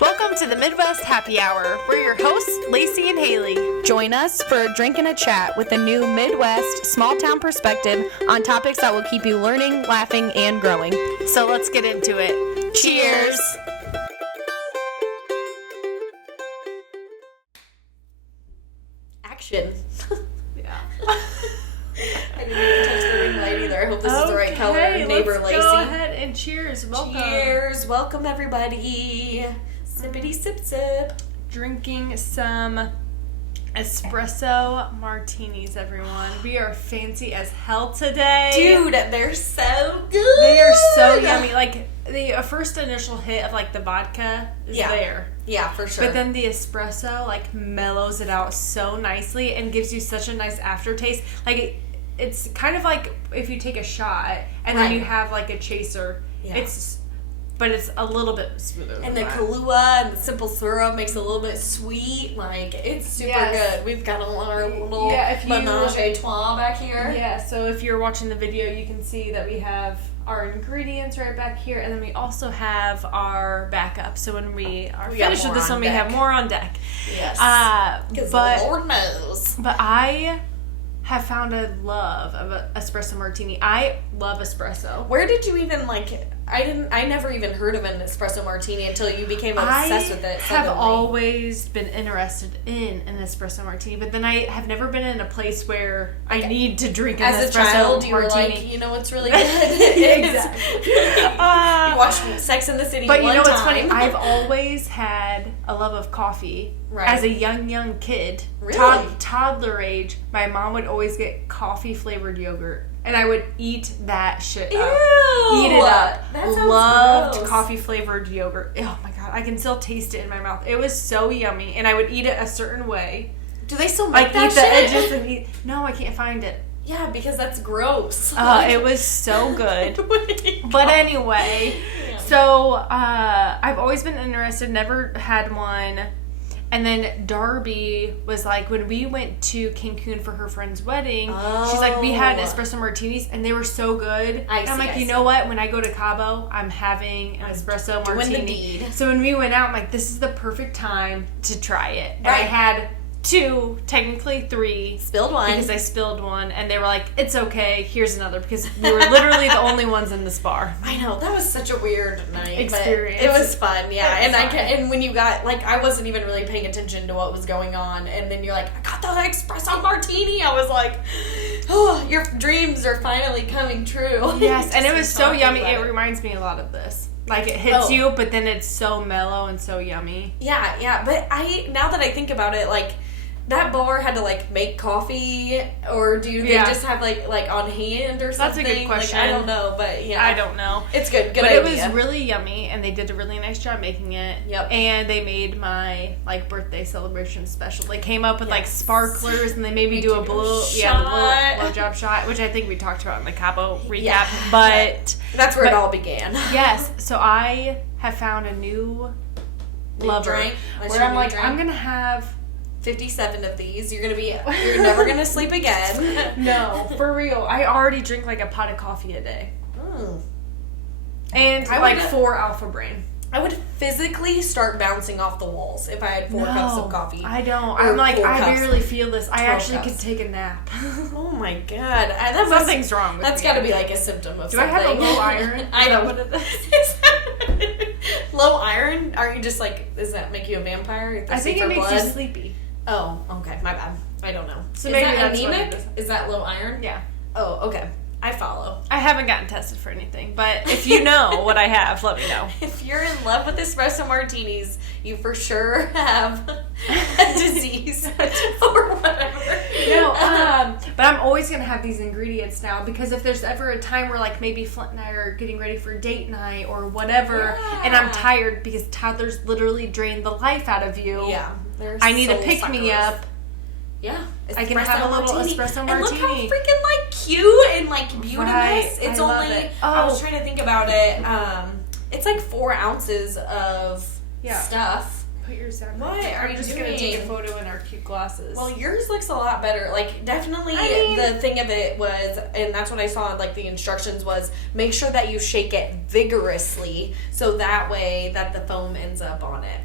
Welcome to the Midwest Happy Hour. We're your hosts, Lacey and Haley. Join us for a drink and a chat with a new Midwest small town perspective on topics that will keep you learning, laughing, and growing. So let's get into it. Cheers! Action. Yeah. I didn't even touch the ring light either. I hope this is the right color. Neighbor Lacey. Go ahead and cheers. Welcome. Cheers. Welcome, everybody. Sippity sip sip. Drinking some espresso martinis, everyone. We are fancy as hell today. Dude, they're so good. They are so yummy. Like, the first initial hit of, like, the vodka is there. Yeah, for sure. But then the espresso, like, mellows it out so nicely and gives you such a nice aftertaste. Like, it's kind of like if you take a shot and then you have, like, a chaser. Yeah. But it's a little bit smoother. And the Kahlua and the simple syrup makes it a little bit sweet. Like, it's super good. We've got our little menage a trois back here. Yeah, so if you're watching the video, you can see that we have our ingredients right back here. And then we also have our backup. So when we are finished with this one, we have more on deck. Yes. Because Lord knows. But I have found a love of an espresso martini. I love espresso. Where did you even, like... I never even heard of an espresso martini until you became obsessed with it. I have always been interested in an espresso martini, but then I have never been in a place where I need to drink an espresso martini. As a child, you were like, you know what's really good? Exactly. You watched Sex and the City but you know what's funny? I've always had a love of coffee. Right. As a young kid. Really? Toddler age, my mom would always get coffee-flavored yogurt. And I would eat that shit up. Ew, eat it up. That sounds Loved gross. Coffee-flavored yogurt. Oh my god, I can still taste it in my mouth. It was so yummy. And I would eat it a certain way. Do they still make that eat shit? The edges and eat... No, I can't find it. Yeah, because that's gross. It was so good. But anyway, so I've always been interested, never had one. And then Darby was like, when we went to Cancun for her friend's wedding, she's like, we had espresso martinis, and they were so good. I'm like, you know what? When I go to Cabo, I'm having an espresso martini. Doing the deed. So when we went out, I'm like, this is the perfect time to try it. And right. I had 2, technically 3. Spilled one. Because I spilled one, and they were like, it's okay, here's another, because we were literally the only ones in this bar. I know, that was such a weird night. Experience. But it was fun, yeah. And when you got, like, I wasn't even really paying attention to what was going on, and then you're like, I got the espresso martini. I was like, oh, your dreams are finally coming true. Yes, and it was so yummy. It reminds me a lot of this. Like, it hits you, but then it's so mellow and so yummy. Yeah, but now that I think about it, like, that bar had to, like, make coffee, or do they just have, like on hand or something? That's a good question. Like, I don't know, but yeah. I don't know. It's good but idea. It was really yummy, and they did a really nice job making it. Yep. And they made my, like, birthday celebration special. They came up with, like, sparklers, and they made me do a blowjob shot, which I think we talked about in the Cabo recap. Yeah. But that's where it all began. Yes. So I have found a new lover. Where I'm like, I'm going to have 57 of these. You're never gonna sleep again. No, for real. I already drink like a pot of coffee a day. And like 4 Alpha Brain. I would physically start bouncing off the walls if I had 4 cups of coffee. I don't. I'm like, I barely feel this. I actually could take a nap. Oh my god. Something's wrong with me. That's gotta be like a symptom of something. Do I have a low iron? I know what it is. Low iron? Are you just like, does that make you a vampire? I think it makes you sleepy. Oh, okay. My bad. I don't know. So is maybe that that's anemic? Is that low iron? Yeah. Oh, okay. I follow. I haven't gotten tested for anything, but if you know what I have, let me know. If you're in love with espresso martinis, you for sure have a disease or whatever. No, but I'm always going to have these ingredients now, because if there's ever a time where, like, maybe Flint and I are getting ready for date night or whatever, and I'm tired because toddlers literally drain the life out of you. Yeah. I need a pick-me-up. Yeah. I can have a little espresso martini. And look how freaking, like, cute and, like, beautiful. Right. It's I only, love it. I was trying to think about it. It's like 4 ounces of stuff. Put yours down. What are you just doing? Going to take a photo in our cute glasses. Well, yours looks a lot better. Like, definitely the thing of it was, and that's what I saw in, like, the instructions was, make sure that you shake it vigorously so that way that the foam ends up on it.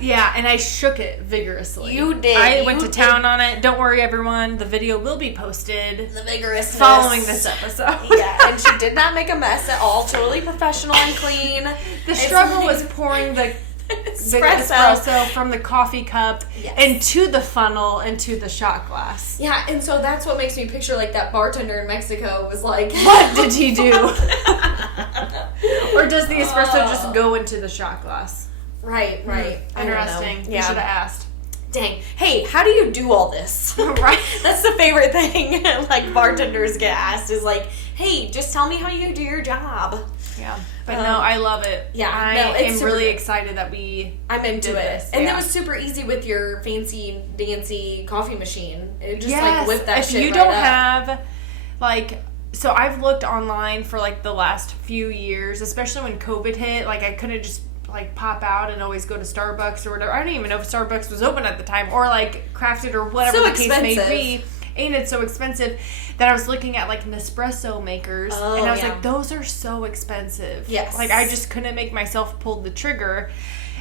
Yeah, and I shook it vigorously. You did. I went to town on it. Don't worry, everyone. The video will be posted. The vigorousness. Following this episode. Yeah, and she did not make a mess at all. Totally professional and clean. The struggle was pouring the espresso from the coffee cup into the funnel into the shot glass. Yeah, and so that's what makes me picture like that bartender in Mexico was like, what did he do? Or does the espresso just go into the shot glass? Right. Interesting. You should have asked. Dang. Hey, how do you do all this? Right. That's the favorite thing like bartenders get asked is like, hey, just tell me how you do your job. Yeah. But no, I love it. Yeah. I am really excited that I'm into this. And it was super easy with your fancy dancy coffee machine. It just like whipped that shit right up. If you don't have like, so I've looked online for like the last few years, especially when COVID hit, like I couldn't just like pop out and always go to Starbucks or whatever. I don't even know if Starbucks was open at the time, or like Crafted or whatever the case may be. And it's so expensive that I was looking at like Nespresso makers, and I was like, those are so expensive. Yes. Like I just couldn't make myself pull the trigger.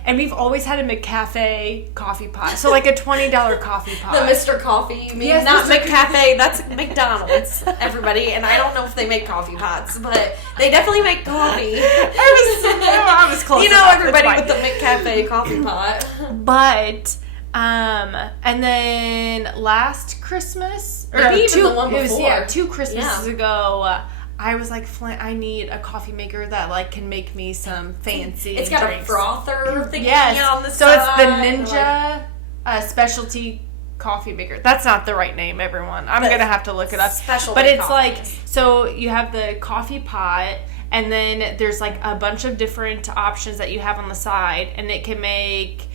And we've always had a McCafe coffee pot. So like a $20 coffee pot. The Mr. Coffee, you mean? Yes, not McCafe, that's McDonald's, everybody. And I don't know if they make coffee pots, but they definitely make coffee. I was close. You know everybody with the McCafe coffee pot. But and then last Christmas, or maybe even the one before. It was, 2 Christmases ago, I was like, I need a coffee maker that like can make me some fancy It's got drinks. A frother thing on the so side. It's the Ninja specialty coffee maker. That's not the right name, everyone. I'm going to have to look it up. But it's like, so you have the coffee pot, and then there's like a bunch of different options that you have on the side, and it can make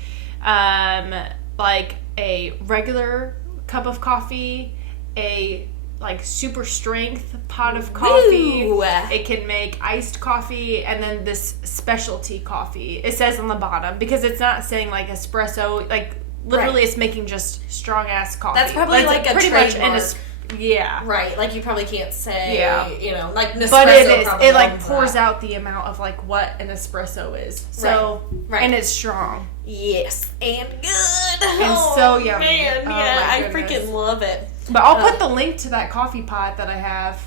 like a regular cup of coffee, a like super strength pot of coffee. Woo. It can make iced coffee, and then this specialty coffee. It says on the bottom, because it's not saying like espresso, like literally it's making just strong ass coffee. That's probably like a pretty trademark. much Right, like you probably can't say, you know, like Nespresso. But it like pours out the amount of like what an espresso is. So, and it's strong. Yes, and good. And so yummy. Man, I freaking love it. But I'll put the link to that coffee pot that I have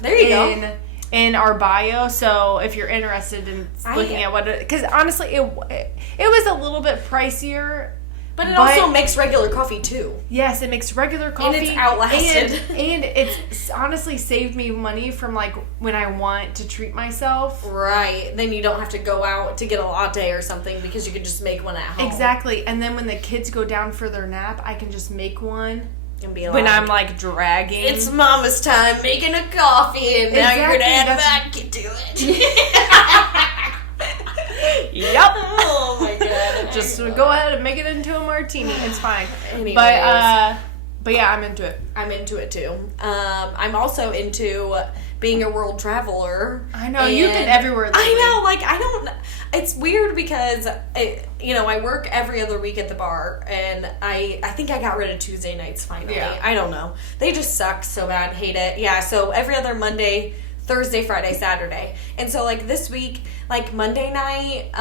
in our bio. So if you're interested in looking at what because honestly, it was a little bit pricier. But it also makes regular coffee too. Yes, it makes regular coffee. And it's outlasted. And it's honestly saved me money from like when I want to treat myself. Right. Then you don't have to go out to get a latte or something because you can just make one at home. Exactly. And then when the kids go down for their nap, I can just make one. And be like, when I'm like dragging. It's mama's time making a coffee, and now you're going to add vodka to it. Yep. Oh my god. Just go ahead and make it into a martini. It's fine. Anyways. But yeah, I'm into it. I'm into it too. I'm also into being a world traveler. I know, you've been everywhere lately. I know, it's weird because, I work every other week at the bar, and I think I got rid of Tuesday nights finally. Yeah. I don't know. They just suck so bad, hate it. Yeah, so every other Monday, Thursday, Friday, Saturday. And so, like, this week, like, Monday night,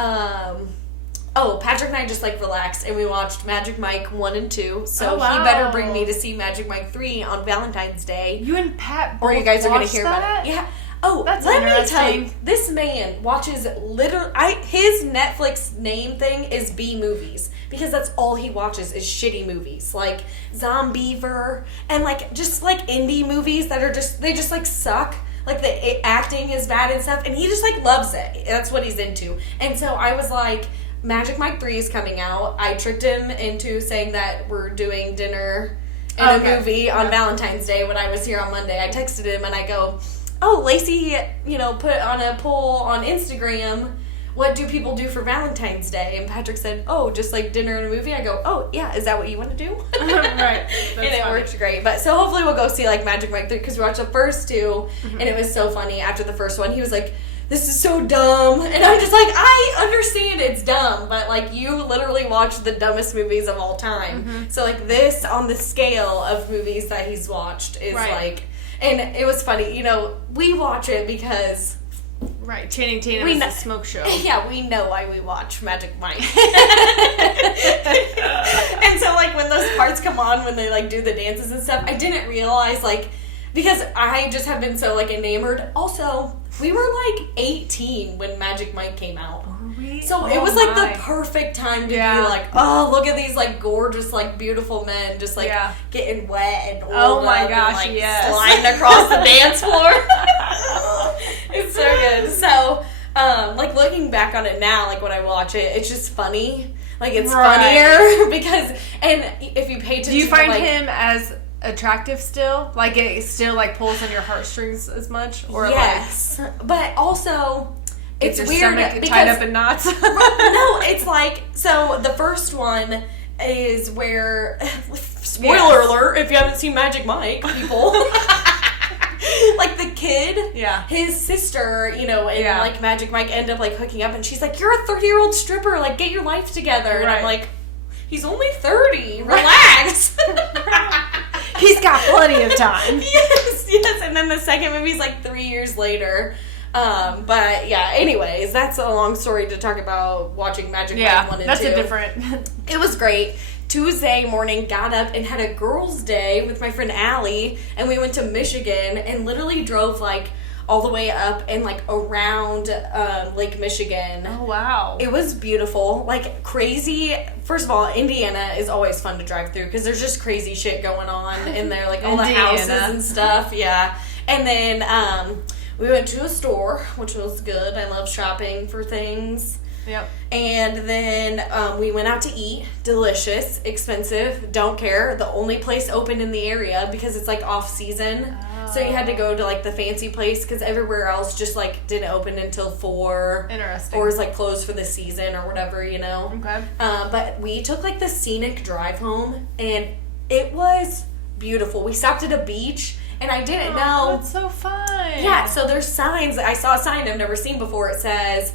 Patrick and I just, like, relaxed, and we watched Magic Mike 1 and 2, so he better bring me to see Magic Mike 3 on Valentine's Day. You and Pat both or you guys are going to hear that? about it. Yeah. Oh, that's let me tell you, this man watches his Netflix name thing is B movies, because that's all he watches is shitty movies, like Zombiever, and, like, just, like, indie movies that are they just, like, suck. Like, the acting is bad and stuff, and he just, like, loves it. That's what he's into. And so I was like, Magic Mike 3 is coming out. I tricked him into saying that we're doing dinner and a movie on Valentine's Day when I was here on Monday. I texted him, and I go, Lacey, put on a poll on Instagram, what do people do for Valentine's Day? And Patrick said, just like dinner and a movie. I go, yeah, is that what you want to do? Right. And it worked great. But so hopefully we'll go see like Magic Mike 3, because we watched the first two, and it was so funny. After the first one, he was like, this is so dumb. And I'm just like, I understand it's dumb, but like you literally watch the dumbest movies of all time. Mm-hmm. So like this on the scale of movies that he's watched is like, and it was funny, we watch it because Right, Channing Tatum is a smoke show. Yeah, we know why we watch Magic Mike. And so, like, when those parts come on, when they, like, do the dances and stuff, I didn't realize, like, because I just have been so, like, enamored. Also, we were, like, 18 when Magic Mike came out. So it was, like, the perfect time to be like, oh, look at these, like, gorgeous, like, beautiful men just, like, getting wet and oiled up and, like, sliding across the dance floor. It's so good. So, like, looking back on it now, like, when I watch it, it's just funny. Like, it's funnier because, and if you pay attention do you find to, like, him as attractive still? Like, it still, like, pulls on your heartstrings as much? Or yes. Like, but also... It's your weird because tied up in knots. No, it's like, so the first one is where, spoiler alert, if you haven't seen Magic Mike, people, like the kid, his sister, you know, and like Magic Mike end up like hooking up, and she's like, you're a 30-year-old stripper, like get your life together. And I'm like, he's only 30, relax. He's got plenty of time. Yes, and then the second movie's like 3 years later. But yeah, anyways, that's a long story to talk about watching Magic Mike 1 and 2. That's a different... It was great. Tuesday morning, got up and had a girls' day with my friend Allie, and we went to Michigan and literally drove like all the way up and like around Lake Michigan. Oh, wow. It was beautiful. Like crazy. First of all, Indiana is always fun to drive through because there's just crazy shit going on in there, like all the houses and stuff. Yeah. And then, we went to a store, which was good. I love shopping for things. Yep. And then we went out to eat. Delicious. Expensive. Don't care. The only place open in the area because it's like off season. Oh. So you had to go to like the fancy place because everywhere else just like didn't open until 4. Interesting. Or was like closed for the season or whatever, you know. Okay. But we took like the scenic drive home and it was beautiful. We stopped at a beach. And I didn't know. That's so fun. Yeah, so there's signs. I saw a sign I've never seen before. It says,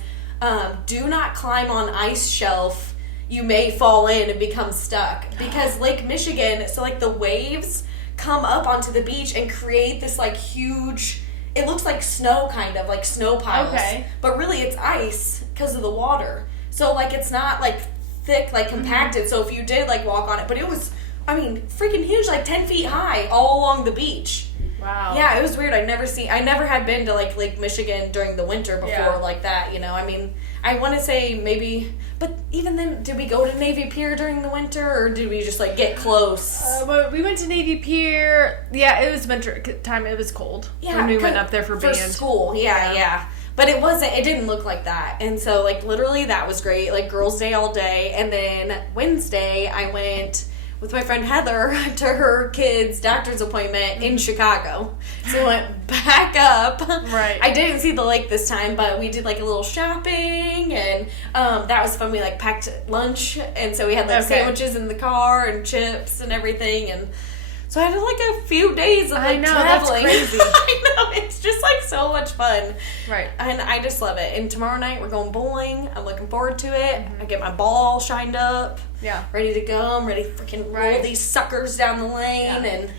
do not climb on ice shelf. You may fall in and become stuck. Because Lake Michigan, so like the waves come up onto the beach and create this like huge, it looks like snow kind of, like snow piles. Okay. But really it's ice because of the water. So like it's not like thick, like compacted. Mm-hmm. So if you did like walk on it, but it was, I mean, freaking huge, like 10 feet high all along the beach. Wow. Yeah, it was weird. I never had been to like Lake Michigan during the winter before like that, you know. I mean, I want to say maybe, but even then, did we go to Navy Pier during the winter or did we just like get close? Well, we went to Navy Pier. Yeah, it was winter time. It was cold. Yeah. When we went up there for band. School. Yeah. But it didn't look like that. And so like literally that was great. Like girls' day all day. And then Wednesday I went with my friend Heather to her kid's doctor's appointment in Chicago. So we went back up. Right. I didn't see the lake this time, but we did like a little shopping and that was fun. We like packed lunch and so we had like sandwiches in the car and chips and everything and so I had like a few days of like traveling. That's crazy. I know, it's just like so much fun. Right. And I just love it. And tomorrow night we're going bowling. I'm looking forward to it. I get my ball shined up. Yeah. Ready to go. I'm ready to freaking roll these suckers down the lane and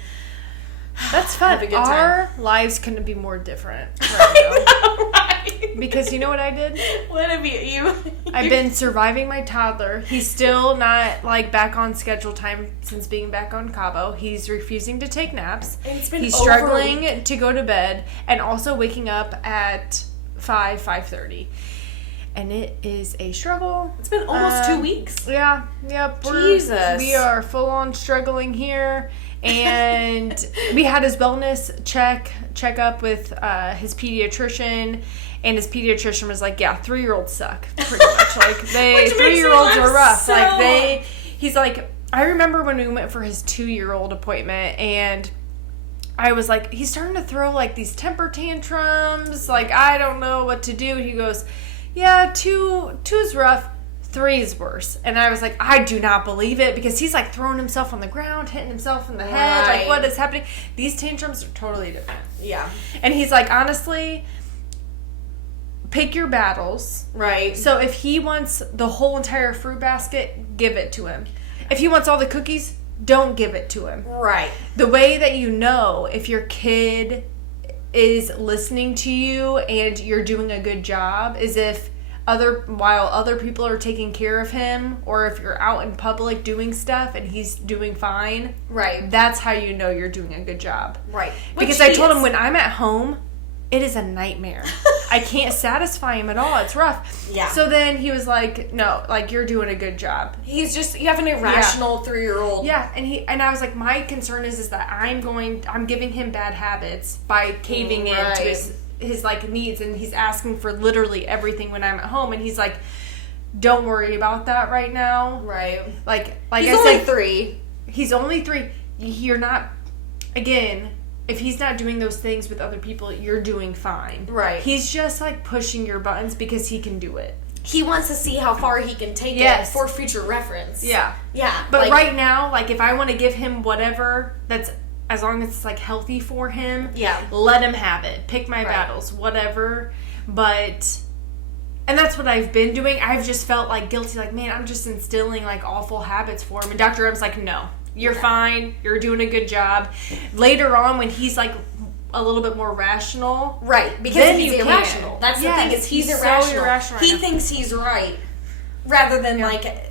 that's fun. have a good time. Our lives couldn't be more different right now. I know, right? Because you know what I did? What have you I've been surviving my toddler. He's still not like back on schedule time since being back on Cabo. He's refusing to take naps. He's struggling to go to bed and also waking up at 5:30. And it is a struggle. It's been almost 2 weeks. Yeah. Yep. Jesus. We are full on struggling here. And we had his wellness check up with his pediatrician. And his pediatrician was like, yeah, 3-year-olds suck. Pretty much. Like, 3-year-olds are rough. So... Like, he's like, I remember when we went for his 2-year-old appointment and I was like, he's starting to throw like these temper tantrums. Like, I don't know what to do. He goes, yeah, 2's rough. 3 is worse. And I was like, I do not believe it because he's like throwing himself on the ground, hitting himself in the head. Like, what is happening? These tantrums are totally different. Yeah. And he's like, honestly, pick your battles. Right. So if he wants the whole entire fruit basket, give it to him. If he wants all the cookies, don't give it to him. Right. The way that you know if your kid is listening to you and you're doing a good job is if while other people are taking care of him, or if you're out in public doing stuff and he's doing fine. Right. That's how you know you're doing a good job. Right. Because I told him when I'm at home, it is a nightmare. I can't satisfy him at all. It's rough. Yeah. So then he was like, no, like, you're doing a good job. You have an irrational 3-year-old. Yeah. And I was like, my concern is that I'm giving him bad habits by caving into his like needs, and he's asking for literally everything when I'm at home, and he's like, don't worry about that right now. Right. Like he's I only said, 3. He's only 3. You're not, again, if he's not doing those things with other people, you're doing fine. Right. He's just like pushing your buttons because he can do it. He wants to see how far he can take it for future reference. Yeah. Yeah. But right now, like, if I want to give him whatever that's, as long as it's like healthy for him, let him have it. Pick my battles, whatever. But, and that's what I've been doing. I've just felt like guilty, like, man, I'm just instilling like awful habits for him. And Dr. M's like, no, you're fine. You're doing a good job. Later on, when he's like a little bit more rational, right? Because he's irrational. That's the thing, is he's irrational. So irrational. He thinks he's right, rather than like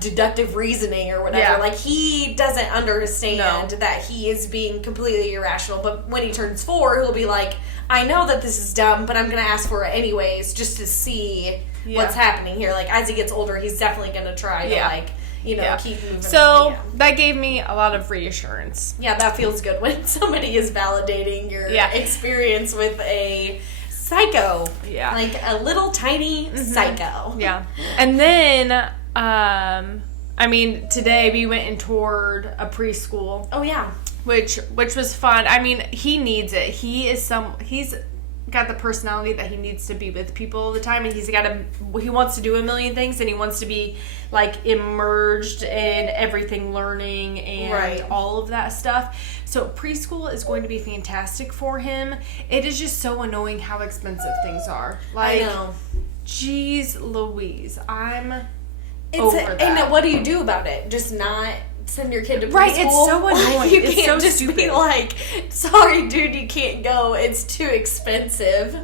deductive reasoning or whatever. Yeah. Like, he doesn't understand that he is being completely irrational. But when he turns 4, he'll be like, I know that this is dumb, but I'm going to ask for it anyways, just to see what's happening here. Like, as he gets older, he's definitely going to try to keep moving. So that gave me a lot of reassurance. Yeah, that feels good when somebody is validating your experience with a psycho. Yeah. Like a little tiny psycho. Yeah. And then, I mean, today we went and toured a preschool. Oh, yeah. Which was fun. I mean, he needs it. He's got the personality that he needs to be with people all the time, and he wants to do a million things, and he wants to be like immersed in everything, learning and all of that stuff. So preschool is going to be fantastic for him. It is just so annoying how expensive things are. Like, I know. Jeez Louise, I'm over that. And what do you do about it? Just not send your kid to preschool? Right, it's so annoying. You it's can't so just stupid. be like, sorry, dude, you can't go. It's too expensive.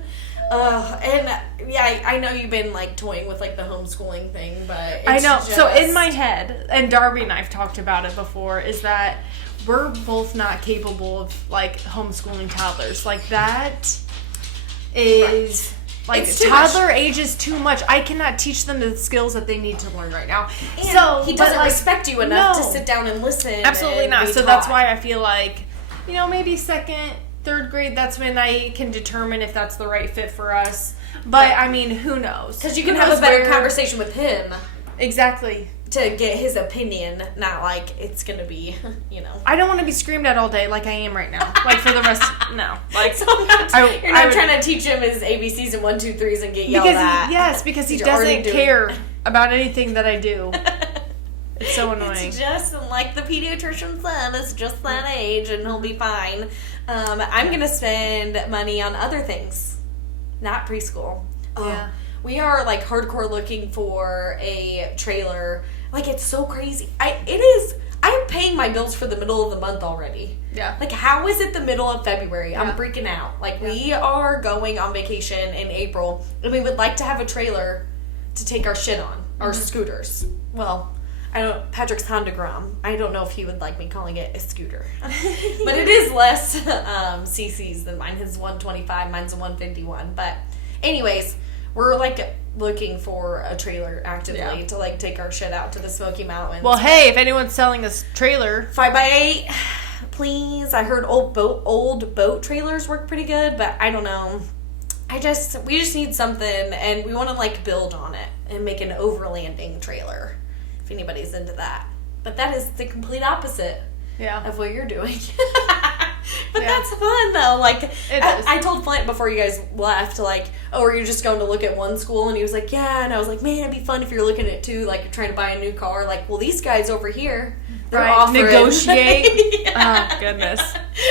And yeah, I know you've been like toying with like the homeschooling thing, but it's I know. Just... So in my head, and Darby and I've talked about it before, is that we're both not capable of like homeschooling toddlers. Like, that is like, toddler age is too much. I cannot teach them the skills that they need to learn right now. And so he doesn't respect you enough to sit down and listen. Absolutely and not. So taught. that's why I feel like, maybe 2nd, 3rd grade, that's when I can determine if that's the right fit for us. But, I mean, who knows? Because you can have a better conversation with him. Exactly. To get his opinion, not like it's going to be, I don't want to be screamed at all day like I am right now. Like, for the rest, no. Like, so you're not trying to teach him his ABCs and 1, 2, 3s and get yelled at. Yes, because he doesn't care about anything that I do. It's so annoying. It's just like the pediatrician said, it's just that age and he'll be fine. I'm going to spend money on other things, not preschool. Yeah. We are like hardcore looking for a trailer. Like, it's so crazy. I'm paying my bills for the middle of the month already. Yeah. Like, how is it the middle of February? Yeah. I'm freaking out. Like, we are going on vacation in April, and we would like to have a trailer to take our shit on, our scooters. Well, Patrick's Honda Grom. I don't know if he would like me calling it a scooter. But it is less cc's than mine. His 125, mine's a 151. But anyways, we're like looking for a trailer actively to like take our shit out to the Smoky Mountains. Well, hey, if anyone's selling a trailer, 5x8, please. I heard old boat trailers work pretty good, but I don't know. We just need something, and we want to like build on it and make an overlanding trailer. If anybody's into that, but that is the complete opposite of what you're doing. But that's fun though. Like, I told Flint before you guys left, like, oh, are you just going to look at one school? And he was like, yeah. And I was like, man, it'd be fun if you're looking at 2, like you're trying to buy a new car. Like, well, these guys over here, they're offering. Negotiate. Oh, goodness.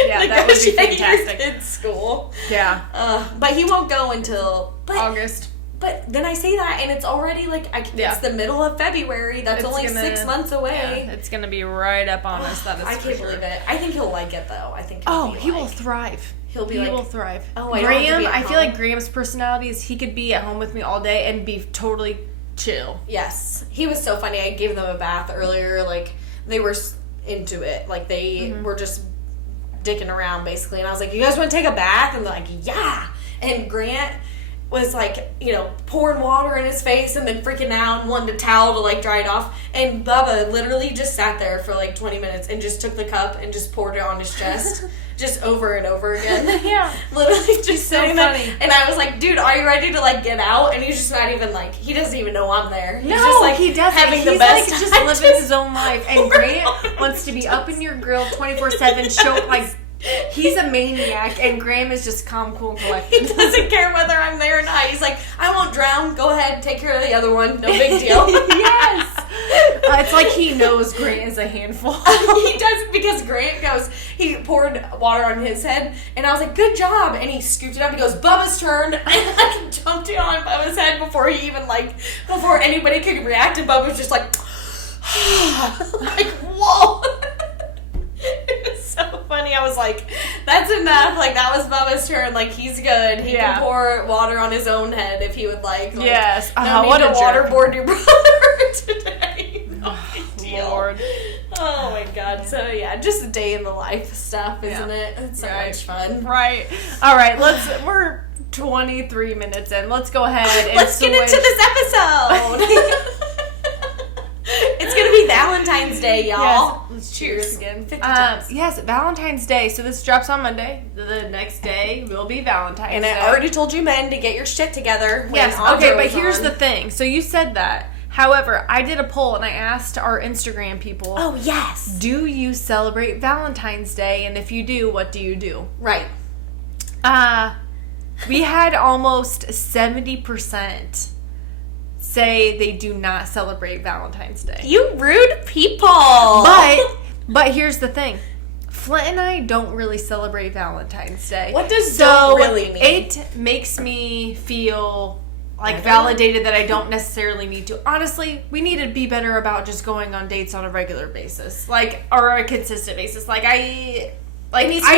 Yeah, that would be fantastic. Your kid's school. Yeah. But he won't go until August. But then I say that, and it's already, like, it's the middle of February. That's only 6 months away. Yeah, it's going to be right up on us. That is I can't believe it. I think he'll like it, though. I think he will thrive. He will thrive. Oh, Graham, I feel like Graham's personality is he could be at home with me all day and be totally chill. Yes. He was so funny. I gave them a bath earlier. Like, they were into it. Like, they were just dicking around, basically. And I was like, you guys want to take a bath? And they're like, yeah. And Grant was like, pouring water in his face and then freaking out and wanted a towel to like dry it off. And Bubba literally just sat there for like 20 minutes and just took the cup and just poured it on his chest. Just over and over again. Yeah. Literally just so sitting funny. there. And I was like, dude, are you ready to like get out? And he's just not even like, he doesn't even know I'm there. He's just like, he doesn't. Having the He's best like time. just living his own life. And Grant wants to be up in your grill 24/7, show like he's a maniac, and Graham is just calm, cool, and collected. He doesn't care whether I'm there or not. He's like, I won't drown. Go ahead, take care of the other one. No big deal. Yes. It's like he knows Grant is a handful. He does, because Grant goes, he poured water on his head, and I was like, good job. And he scooped it up. He goes, Bubba's turn. And I jumped it on Bubba's head before he even before anybody could react. And Bubba was just like, like, whoa. It was so funny. I was like, that's enough. Like, that was Bubba's turn. Like, he's good. He can pour water on his own head if he would like. Yes. No need what to a waterboard your brother today. No big deal. Lord. Oh, my God. So, yeah, just day in the life stuff, isn't it? It's so much fun. Right. All right. We're 23 minutes in. Let's go ahead and let's get into this episode. It's going to be Valentine's Day, y'all. Yes. Let's cheers again. 50 times. Yes, Valentine's Day. So this drops on Monday. The next day will be Valentine's and Day. I already told you men to get your shit together. Yes, okay, but here's the thing. So you said that. However, I did a poll and I asked our Instagram people. Oh, yes. Do you celebrate Valentine's Day? And if you do, what do you do? Right. We had almost 70% say they do not celebrate Valentine's Day. You rude people. But here's the thing. Flint and I don't really celebrate Valentine's Day. What does don't really mean? It makes me feel like validated that I don't necessarily need to. Honestly, we need to be better about just going on dates on a regular basis. Or a consistent basis. I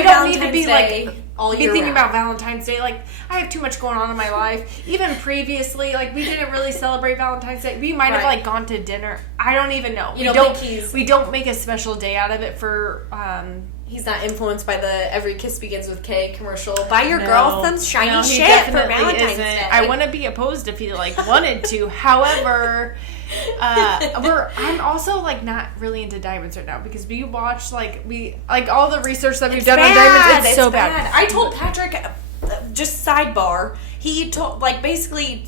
don't need to be thinking about Valentine's Day. Like, I have too much going on in my life. Even previously, we didn't really celebrate Valentine's Day. We might have gone to dinner. I don't even know. We don't make a special day out of it for. He's not influenced by the "Every Kiss Begins with K" commercial. Buy your girl some shiny shit for Valentine's Day. I wouldn't be opposed if he wanted to. However. I'm also not really into diamonds right now because we watch all the research that we've done on diamonds. It's so bad. I told Patrick, just sidebar, he told basically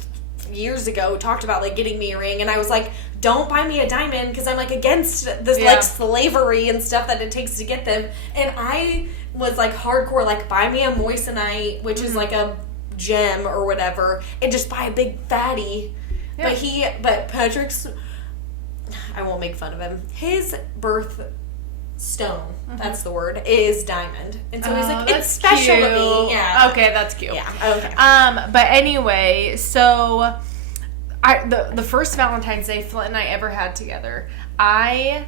years ago talked about getting me a ring, and I was like, don't buy me a diamond because I'm against this slavery and stuff that it takes to get them. And I was hardcore, buy me a moissanite, which is a gem or whatever, and just buy a big fatty. Yeah. But Patrick's, I won't make fun of him. His birth stone, that's the word, is diamond. And so he's it's special to me. Yeah. Okay, that's cute. Yeah. Okay. But anyway, so the first Valentine's Day Flint and I ever had together, I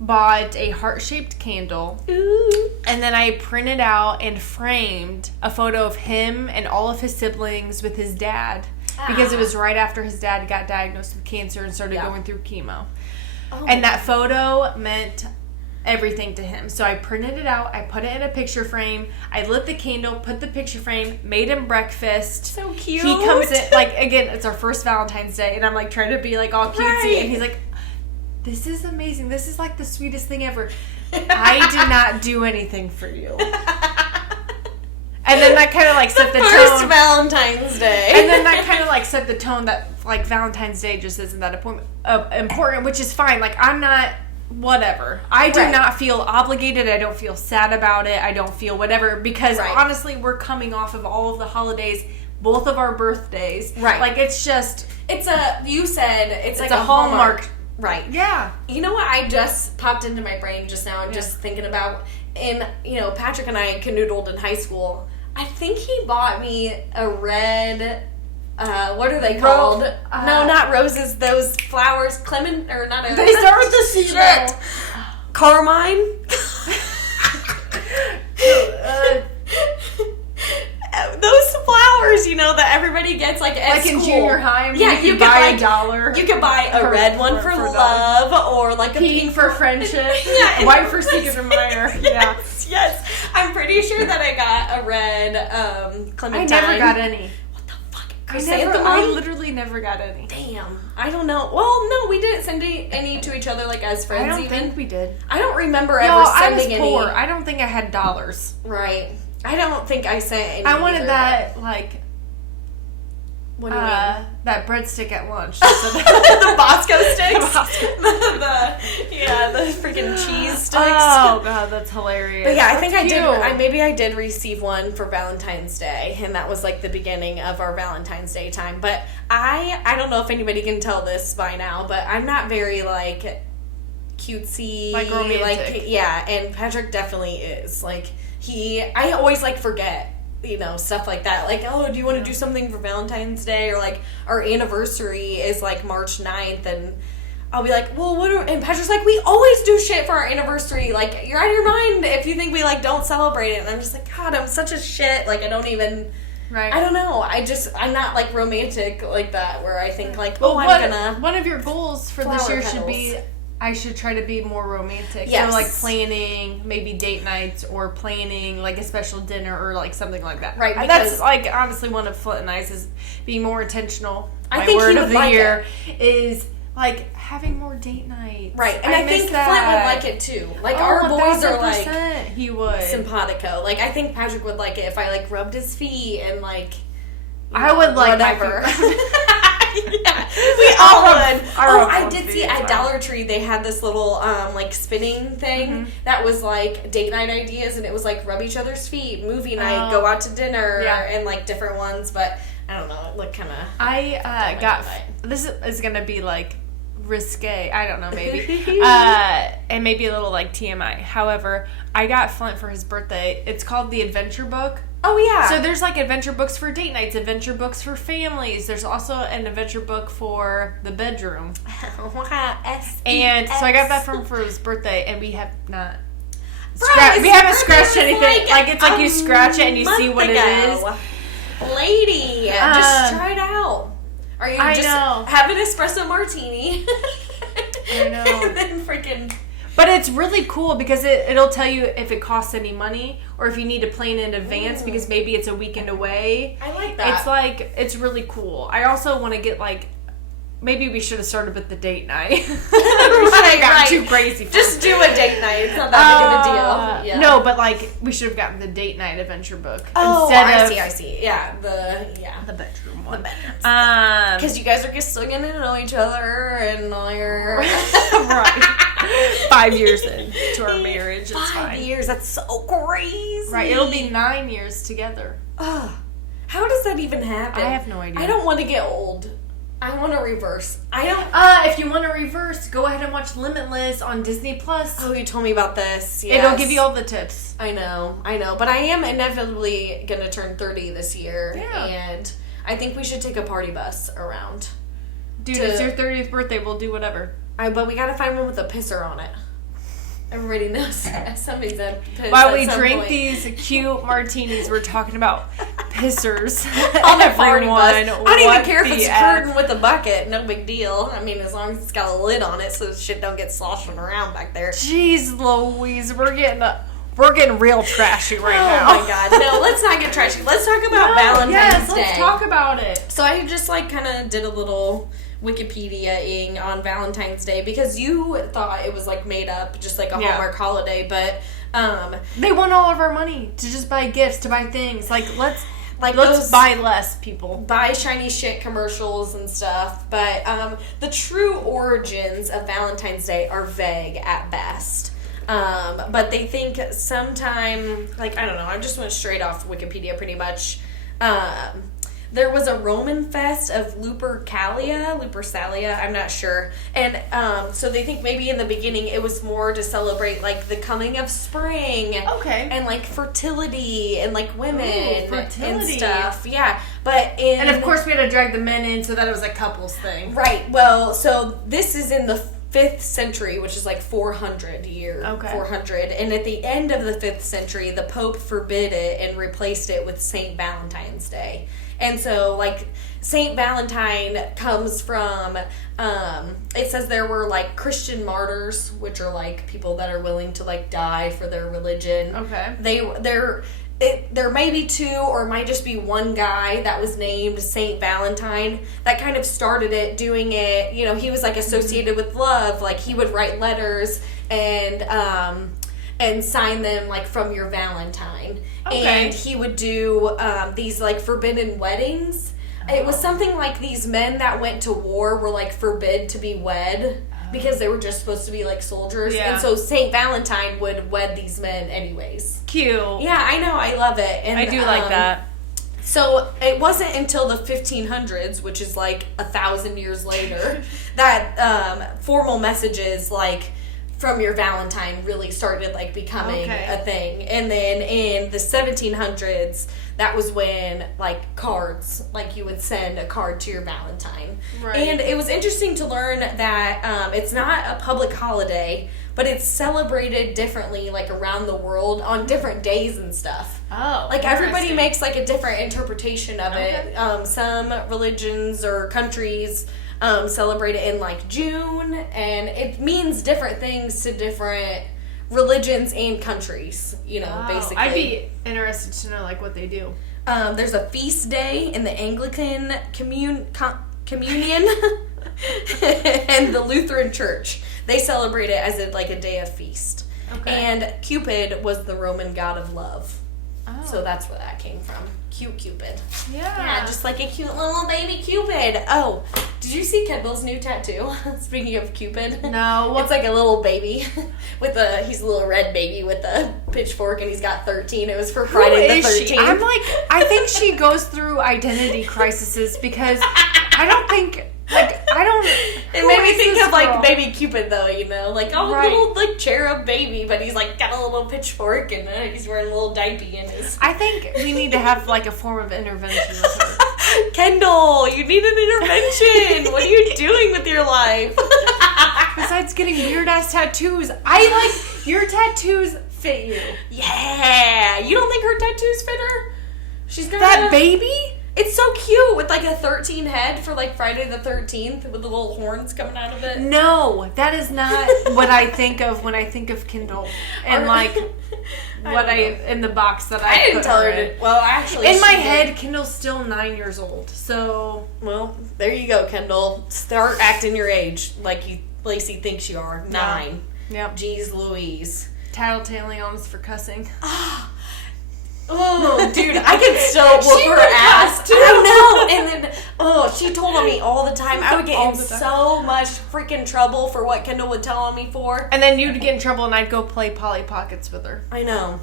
bought a heart-shaped candle. Ooh. And then I printed out and framed a photo of him and all of his siblings with his dad. Because it was right after his dad got diagnosed with cancer and started going through chemo. Oh. And that photo meant everything to him. So I printed it out. I put it in a picture frame. I lit the candle, put the picture frame, made him breakfast. So cute. He comes in, again, it's our first Valentine's Day, and I'm trying to be all cutesy. Right. And he's like, this is amazing. This is the sweetest thing ever. I did not do anything for you. And then that kind of set the tone. First Valentine's Day. And then that kind of set the tone that Valentine's Day just isn't that important, which is fine. I'm not whatever. I do not feel obligated. I don't feel sad about it. I don't feel whatever because honestly, we're coming off of all of the holidays, both of our birthdays. Right. It's just it's a Hallmark. Right. Yeah. You know what I just popped into my brain just now, just thinking about, and Patrick and I canoodled in high school. I think he bought me a red what are they called? No, not roses. Those flowers. Or not. They start with the C. Shit. Carmine. Those flowers, that everybody gets at in school. Junior high. Yeah, you could buy $1. You could buy a red one for love, or a pink for friendship. Yeah, white for secret admirer. Yeah. Yes. I'm pretty sure that I got a red clementine. I never got any. What the fuck? I literally never got any. Damn. I don't know. Well, no, we didn't send any to each other as friends. I don't think we did. I don't remember ever sending any. I was poor. I don't think I had dollars. Right. I don't think I sent any. I wanted that, what do you mean? That breadstick at lunch. The Bosco sticks? the freaking cheese sticks. Oh, God, that's hilarious. But yeah, I think I did. Maybe I did receive one for Valentine's Day, and that was the beginning of our Valentine's Day time. But I don't know if anybody can tell this by now, but I'm not very, cutesy. Romantic. And Patrick definitely is. I always forget, stuff like that. Oh, do you want to do something for Valentine's Day? Or our anniversary is March 9th, and I'll be well, what and Patrick's we always do shit for our anniversary. You're out of your mind if you think we don't celebrate it. And I'm just God, I'm such a shit. I don't even. Right. I don't know. I'm not romantic like that where I think I'm gonna. One of your goals for this year should be. I should try to be more romantic. Yes. So, planning maybe date nights or planning, a special dinner or, something like that. Right. That's, honestly one of Flint and I's is being more intentional. I think word he of would the like year is, having more date nights. Right. And I think Flint would like it, too. Our boys are, he would. Simpatico. I think Patrick would like it if I, rubbed his feet and, I would like whatever. Yeah, we all would. I did see at Dollar Tree they had this little spinning thing that was date night ideas, and it was rub each other's feet, movie night, go out to dinner, and different ones. But I don't know, it looked kind of. I got this is gonna be risque. I don't know, maybe, and maybe a little TMI. However, I got Flint for his birthday. It's called the Adventure Book. Oh, yeah. So there's adventure books for date nights, adventure books for families. There's also an adventure book for the bedroom. And so I got that for his birthday, and we have not. We haven't scratched anything. It's you scratch it and you see what it is. Lady, just try it out. Are you have an espresso martini? I know. And then freaking. But it's really cool because it'll tell you if it costs any money or if you need to plan in advance because maybe it's a weekend away. I like that. It's really cool. I also want to get maybe we should have started with the date night. We should have gotten too crazy. Just do a date night. It's not that big of a deal. Yeah. No, but we should have gotten the date night adventure book. I see. Yeah, the bedroom one. Because you guys are still getting to know each other and all your right. 5 years into our marriage. It's 5 years. That's so crazy. Right. It'll be 9 years together. How does that even happen? I have no idea. I don't want to get old. I want to reverse. I don't. If you want to reverse, go ahead and watch Limitless on Disney Plus. Oh, you told me about this. Yes. It'll give you all the tips. I know. But I am inevitably going to turn 30 this year. Yeah. And I think we should take a party bus around. Dude, it's your 30th birthday. We'll do whatever. But we got to find one with a pisser on it. Everybody knows that. Somebody's a piss. While we drink these cute martinis, we're talking about pissers on a party bus. I don't even care if it's curtain with a bucket. No big deal. I mean, as long as it's got a lid on it so shit don't get sloshing around back there. Jeez Louise, we're getting real trashy right now. Oh my god. No, let's not get trashy. Let's talk about Valentine's Day. Let's talk about it. So I just kind of did a little Wikipedia-ing on Valentine's Day because you thought it was made up, just a Hallmark holiday, but they want all of our money to just buy gifts, to buy things. Let's buy less, people. Buy shiny shit commercials and stuff. But the true origins of Valentine's Day are vague at best. But they think sometime, I don't know, I just went straight off Wikipedia pretty much. There was a Roman fest of Lupercalia, I'm not sure. And so they think maybe in the beginning it was more to celebrate the coming of spring. Okay. And fertility and women and stuff. Yeah. And of course we had to drag the men in so that it was a couples thing. Right. Well, so this is in the 5th century, which is like 400 year. Okay. 400. And at the end of the 5th century, the Pope forbid it and replaced it with St. Valentine's Day. And so, like, St. Valentine comes from, it says there were, like, Christian martyrs, which are, like, people that are willing to, like, die for their religion. Okay. There may be 2 or it might just be one guy that was named St. Valentine that kind of started it, doing it, you know, he was, like, associated with love. Like, he would write letters and sign them, like, from your Valentine. Okay. And he would do these, like, forbidden weddings. It was something like these men that went to war were, like, forbid to be wed because they were just supposed to be, like, soldiers. Yeah. And so St. Valentine would wed these men anyways. Cute. Yeah, I know. I love it. And I do like that. So it wasn't until the 1500s, which is, like, 1,000 years later, that formal messages, like, from your Valentine really started, like, becoming a thing. And then in the 1700s, that was when, like, cards, like, you would send a card to your Valentine. Right. And it was interesting to learn that it's not a public holiday, but it's celebrated differently, like, around the world on different days and stuff. Oh, like, everybody makes, like, a different interpretation of it. Some religions or countries celebrate it in, like, June, and it means different things to different religions and countries, you know, basically. I'd be interested to know, like, what they do. There's a feast day in the Anglican communion and the Lutheran Church. They celebrate it as a day of feast. Okay. And Cupid was the Roman god of love. Oh. So that's where that came from. Cute Cupid. Yeah, just like a cute little baby Cupid. Oh, did you see Kendall's new tattoo? Speaking of Cupid. No. It's like a little baby he's a little red baby with a pitchfork and he's got 13. It was for Friday the 13th. She? I'm like, I think she goes through identity crises because I don't think... It made me think of, like, baby Cupid, though, you know? Like, little, like, cherub baby, but he's, like, got a little pitchfork and he's wearing a little diaper in his... I think we need to have, like, a form of intervention with her. Kendall, you need an intervention! What are you doing with your life? Besides getting weird-ass tattoos, your tattoos fit you. Yeah! You don't think her tattoos fit her? She's got that baby? It's so cute with, like, a 13 head for, like, Friday the 13th with the little horns coming out of it. No, that is not what I think of when I think of Kindle. And, like, in the box that I didn't tell her to. Well, actually, in my head, Kindle's still 9 years old. So, well, there you go, Kendall. Start acting your age like Lacey thinks you are. 9. Yep. Jeez Louise. Tattletaling on us for cussing. Oh, dude, I could still whoop her ass. Too. I know. And then, she told on me all the time. I would get in so much freaking trouble for what Kendall would tell on me for. And then you'd get in trouble and I'd go play Polly Pockets with her. I know.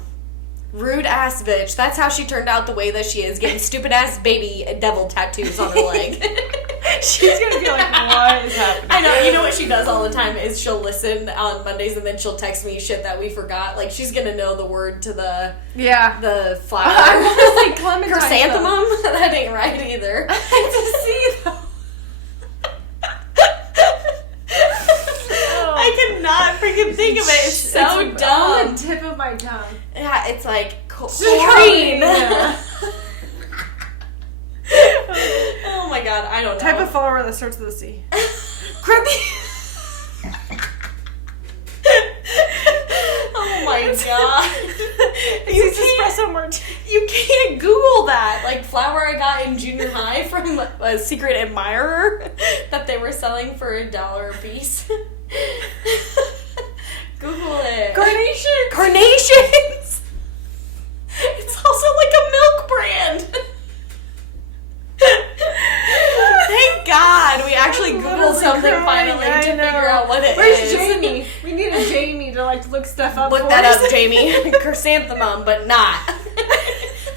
Rude ass bitch. That's how she turned out the way that she is, getting stupid ass baby devil tattoos on her leg. She's gonna be like, what is happening? I know. You know what she does all the time is she'll listen on Mondays and then she'll text me shit that we forgot. Like, she's gonna know the word to the flower. I was like, clementine. Chrysanthemum? That ain't right either. It's a C though. I cannot freaking think of it. It's so dumb. On the tip of my tongue. Yeah, it's like chlorine. Oh my god, I don't know. Type of flower that starts with a C. Oh my god. It's espresso martini. You can't Google that. Like, flower I got in junior high from a secret admirer that they were selling for $1 a piece. Google it. Carnations! It's also like a milk brand. Thank God we actually Googled something finally to figure out what it is. Where's Jamie? We need a Jamie to, like, look stuff up. Look that up, Jamie. Chrysanthemum, but not.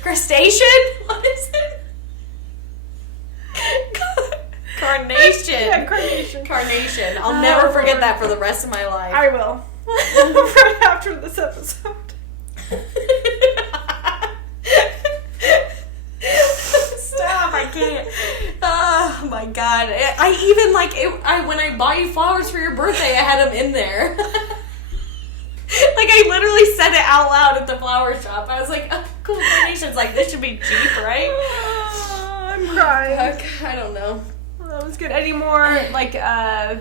Crustacean? What is it? Carnation. Yeah, carnation. Carnation. I'll never forget that for the rest of my life. I will. Right after this episode. Stop, I Oh my god! I even like it. When I bought you flowers for your birthday, I had them in there. Like I literally said it out loud at the flower shop. I was like, oh, "Cool donations, like this should be cheap, right?" I'm crying. Fuck, I don't know. That was good. Any more like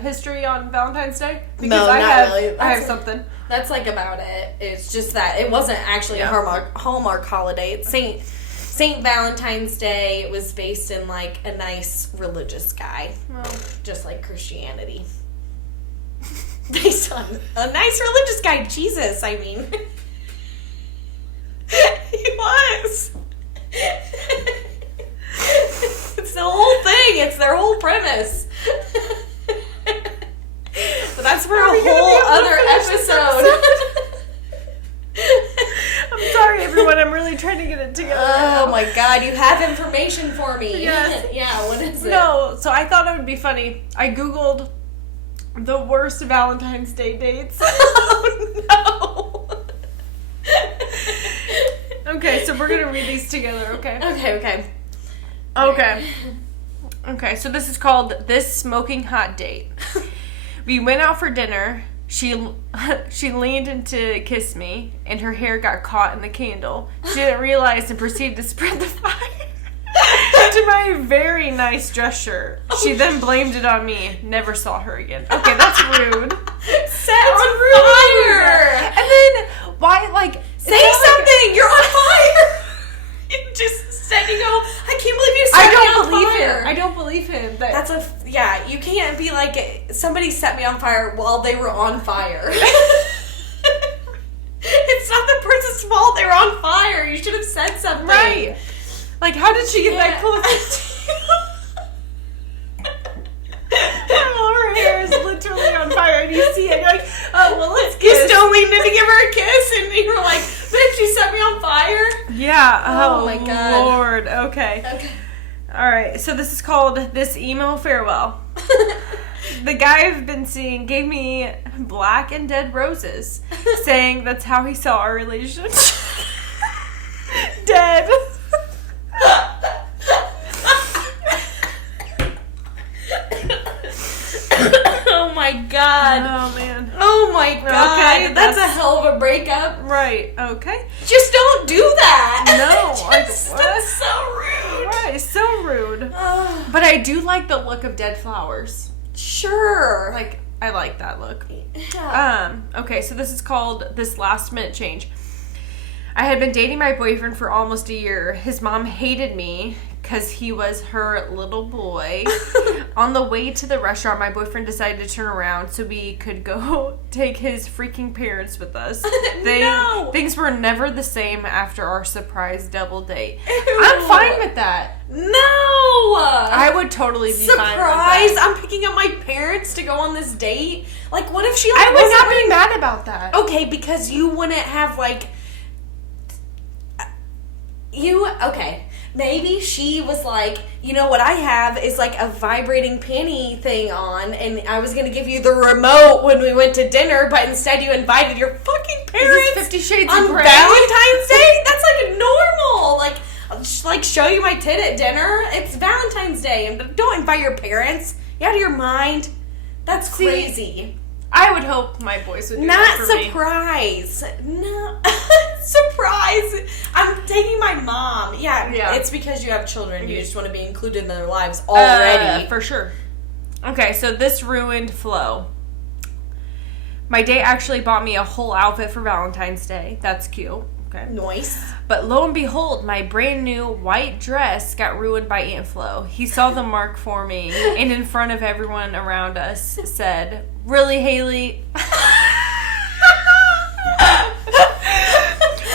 history on Valentine's Day? Because No, I not have, really. I have something. That's like about it. It's just that it wasn't actually a Hallmark holiday. It's Saint Valentine's Day. It was based in like a nice religious guy, just like Christianity. Based on a nice religious guy, Jesus. I mean, he was. It's the whole thing. It's their whole premise. But that's for a whole other episode. I'm sorry, everyone. I'm really trying to get it together. Oh my god, you have information for me. Yes. Yeah, what is it? No, so I thought it would be funny. I Googled the worst Valentine's Day dates. Oh no. Okay, so we're going to read these together, okay? Okay. Okay, so this is called This Smoking Hot Date. We went out for dinner. She leaned in to kiss me, and her hair got caught in the candle. She didn't realize and proceeded to spread the fire to my very nice dress shirt. She then blamed it on me. Never saw her again. Okay, that's rude. Set on fire! And then, why, like... Say something! You're on fire! You just said, you go, I can't believe you set me on fire. I don't believe him. Yeah, you can't be like, somebody set me on fire while they were on fire. It's not the person's fault they were on fire. You should have said something. Right. Like, how did she get that close to you? Her hair is literally on fire, and you see it, you're like, oh, well, let's kiss. You still leaned in to give her a kiss, and you were like, bitch, you set me on fire? Yeah. Oh my God. Lord. Okay. All right. So this is called This Emo Farewell. The guy I've been seeing gave me black and dead roses, saying that's how he saw our relationship. Dead. Oh my god. Oh man. Oh my god. Okay, that's a hell of a breakup. Right. Okay. Just don't do that. No. That's so rude. Right. So rude. But I do like the look of dead flowers. Sure. Like, I like that look. Yeah. Okay, so this is called This Last Minute Change. I had been dating my boyfriend for almost a year. His mom hated me because he was her little boy. On the way to the restaurant, my boyfriend decided to turn around so we could go take his freaking parents with us. No! Things were never the same after our surprise double date. Ew. I'm fine with that. No! I would totally be fine with Surprise! that. I'm picking up my parents to go on this date? Like, what if she I would wasn't not be mad about that. Okay, because you wouldn't have, like... Okay. Maybe she was like, you know what I have is like a vibrating panty thing on, and I was gonna give you the remote when we went to dinner, but instead you invited your fucking parents 50 Shades on of Grey? Valentine's Day? That's like normal. Like show you my tit at dinner. It's Valentine's Day, and don't invite your parents. You out of your mind? That's crazy. I would hope my boys would do Not that for me. surprise. No. Surprise. I'm taking my mom. Yeah. It's because you have children. You just want to be included in their lives already. For sure. Okay, so this ruined flow. My date actually bought me a whole outfit for Valentine's Day. That's cute. Okay. Nice. But lo and behold, my brand new white dress got ruined by Aunt Flo. He saw the mark for me, and in front of everyone around us said, "Really, Haley?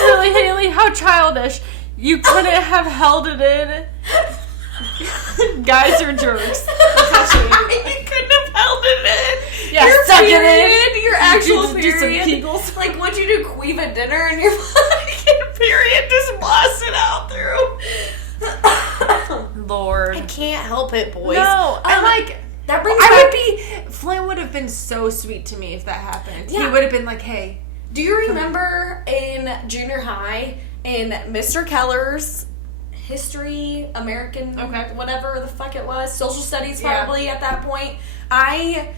Really, Haley? How childish. You couldn't have held it in." Guys are jerks. You couldn't have held it in. Yeah, your suck period, it in. Your actual Do period. some Kegels. Like, once you do queef at dinner and your fucking period just blasted out through. Lord. I can't help it, boys. No, that brings Flynn would have been so sweet to me if that happened. Yeah. He would have been like, hey. Do you remember in junior high in Mr. Keller's, history, American, okay, whatever the fuck it was, social studies probably at that point. I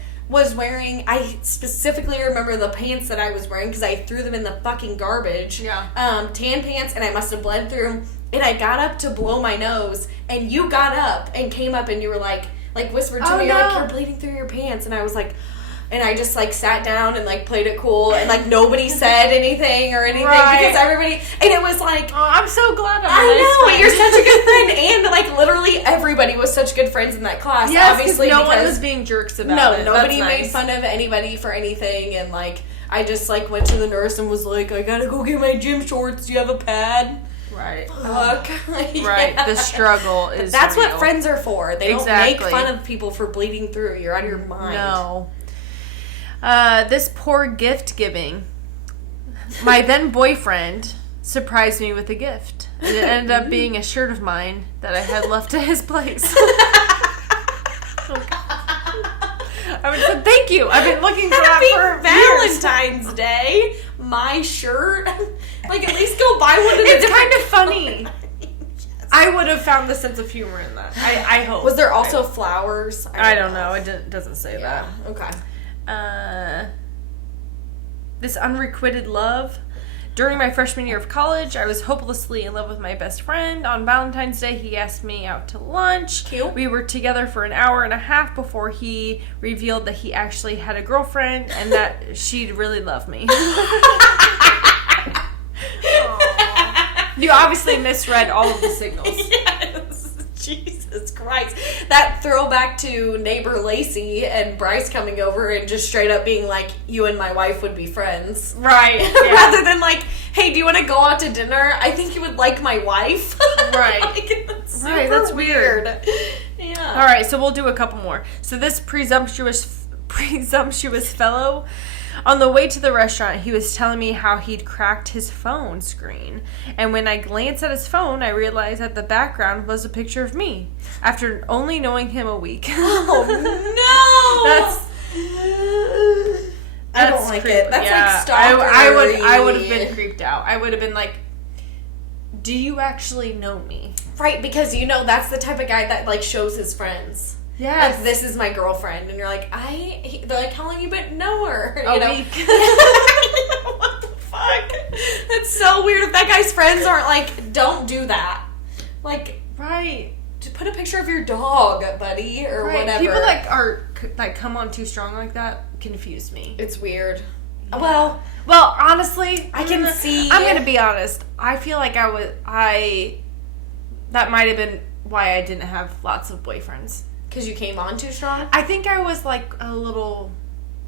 specifically remember the pants that I was wearing because I threw them in the fucking garbage. Yeah. Tan pants, and I must have bled through them. And I got up to blow my nose, and you got up and came up and you were like whispered to me, you're like, you're bleeding through your pants. And I was like, and I just like sat down and like played it cool, and like nobody said anything or anything because everybody, and it was like, oh, I'm so glad you're such a good friend, and like literally everybody was such good friends in that class. Yes, obviously no one was being jerks about it. Nobody made fun of anybody for anything, and like I just like went to the nurse and was like, I gotta go get my gym shorts. Do you have a pad? Right. Fuck. Right. The struggle is That's real. what friends are for. They don't make fun of people for bleeding through. You're out of your mind. No. This poor gift giving. My then boyfriend surprised me with a gift. And it ended up being a shirt of mine that I had left at his place. I would say, thank you. I've been looking for that for Valentine's Day. My shirt. Like, at least go buy one. It's kind of funny. I would have found the sense of humor in that. I hope. Was there also flowers? I don't know. It doesn't say that. Okay. This unrequited love. During my freshman year of college, I was hopelessly in love with my best friend. On Valentine's Day, he asked me out to lunch. Cute. We were together for an hour and a half before he revealed that he actually had a girlfriend and that she'd really love me. You obviously misread all of the signals. Yes. Jesus Christ. That throwback to neighbor Lacey and Bryce coming over and just straight up being like, you and my wife would be friends. Right. Yeah. Rather than like, hey, do you want to go out to dinner? I think you would like my wife. Right. Like, that's that's weird. Yeah. All right, so we'll do a couple more. So this presumptuous fellow, on the way to the restaurant, he was telling me how he'd cracked his phone screen. And when I glanced at his phone, I realized that the background was a picture of me. After only knowing him a week. Oh, no! I don't like it. That's like stalker. I would have been creeped out. I would have been like, do you actually know me? Right, because you know that's the type of guy that like shows his friends. Yes. Like, this is my girlfriend. And you're like, they're like, how long you been know her? You a know? week. What the fuck? That's so weird. If that guy's friends aren't like, don't do that. Like, right. To put a picture of your dog, buddy, or whatever. People that are like come on too strong like that confuse me. It's weird. Yeah. Well, honestly, I can see. I'm gonna be honest. I feel like that might have been why I didn't have lots of boyfriends. Because you came on too strong? I think I was like a little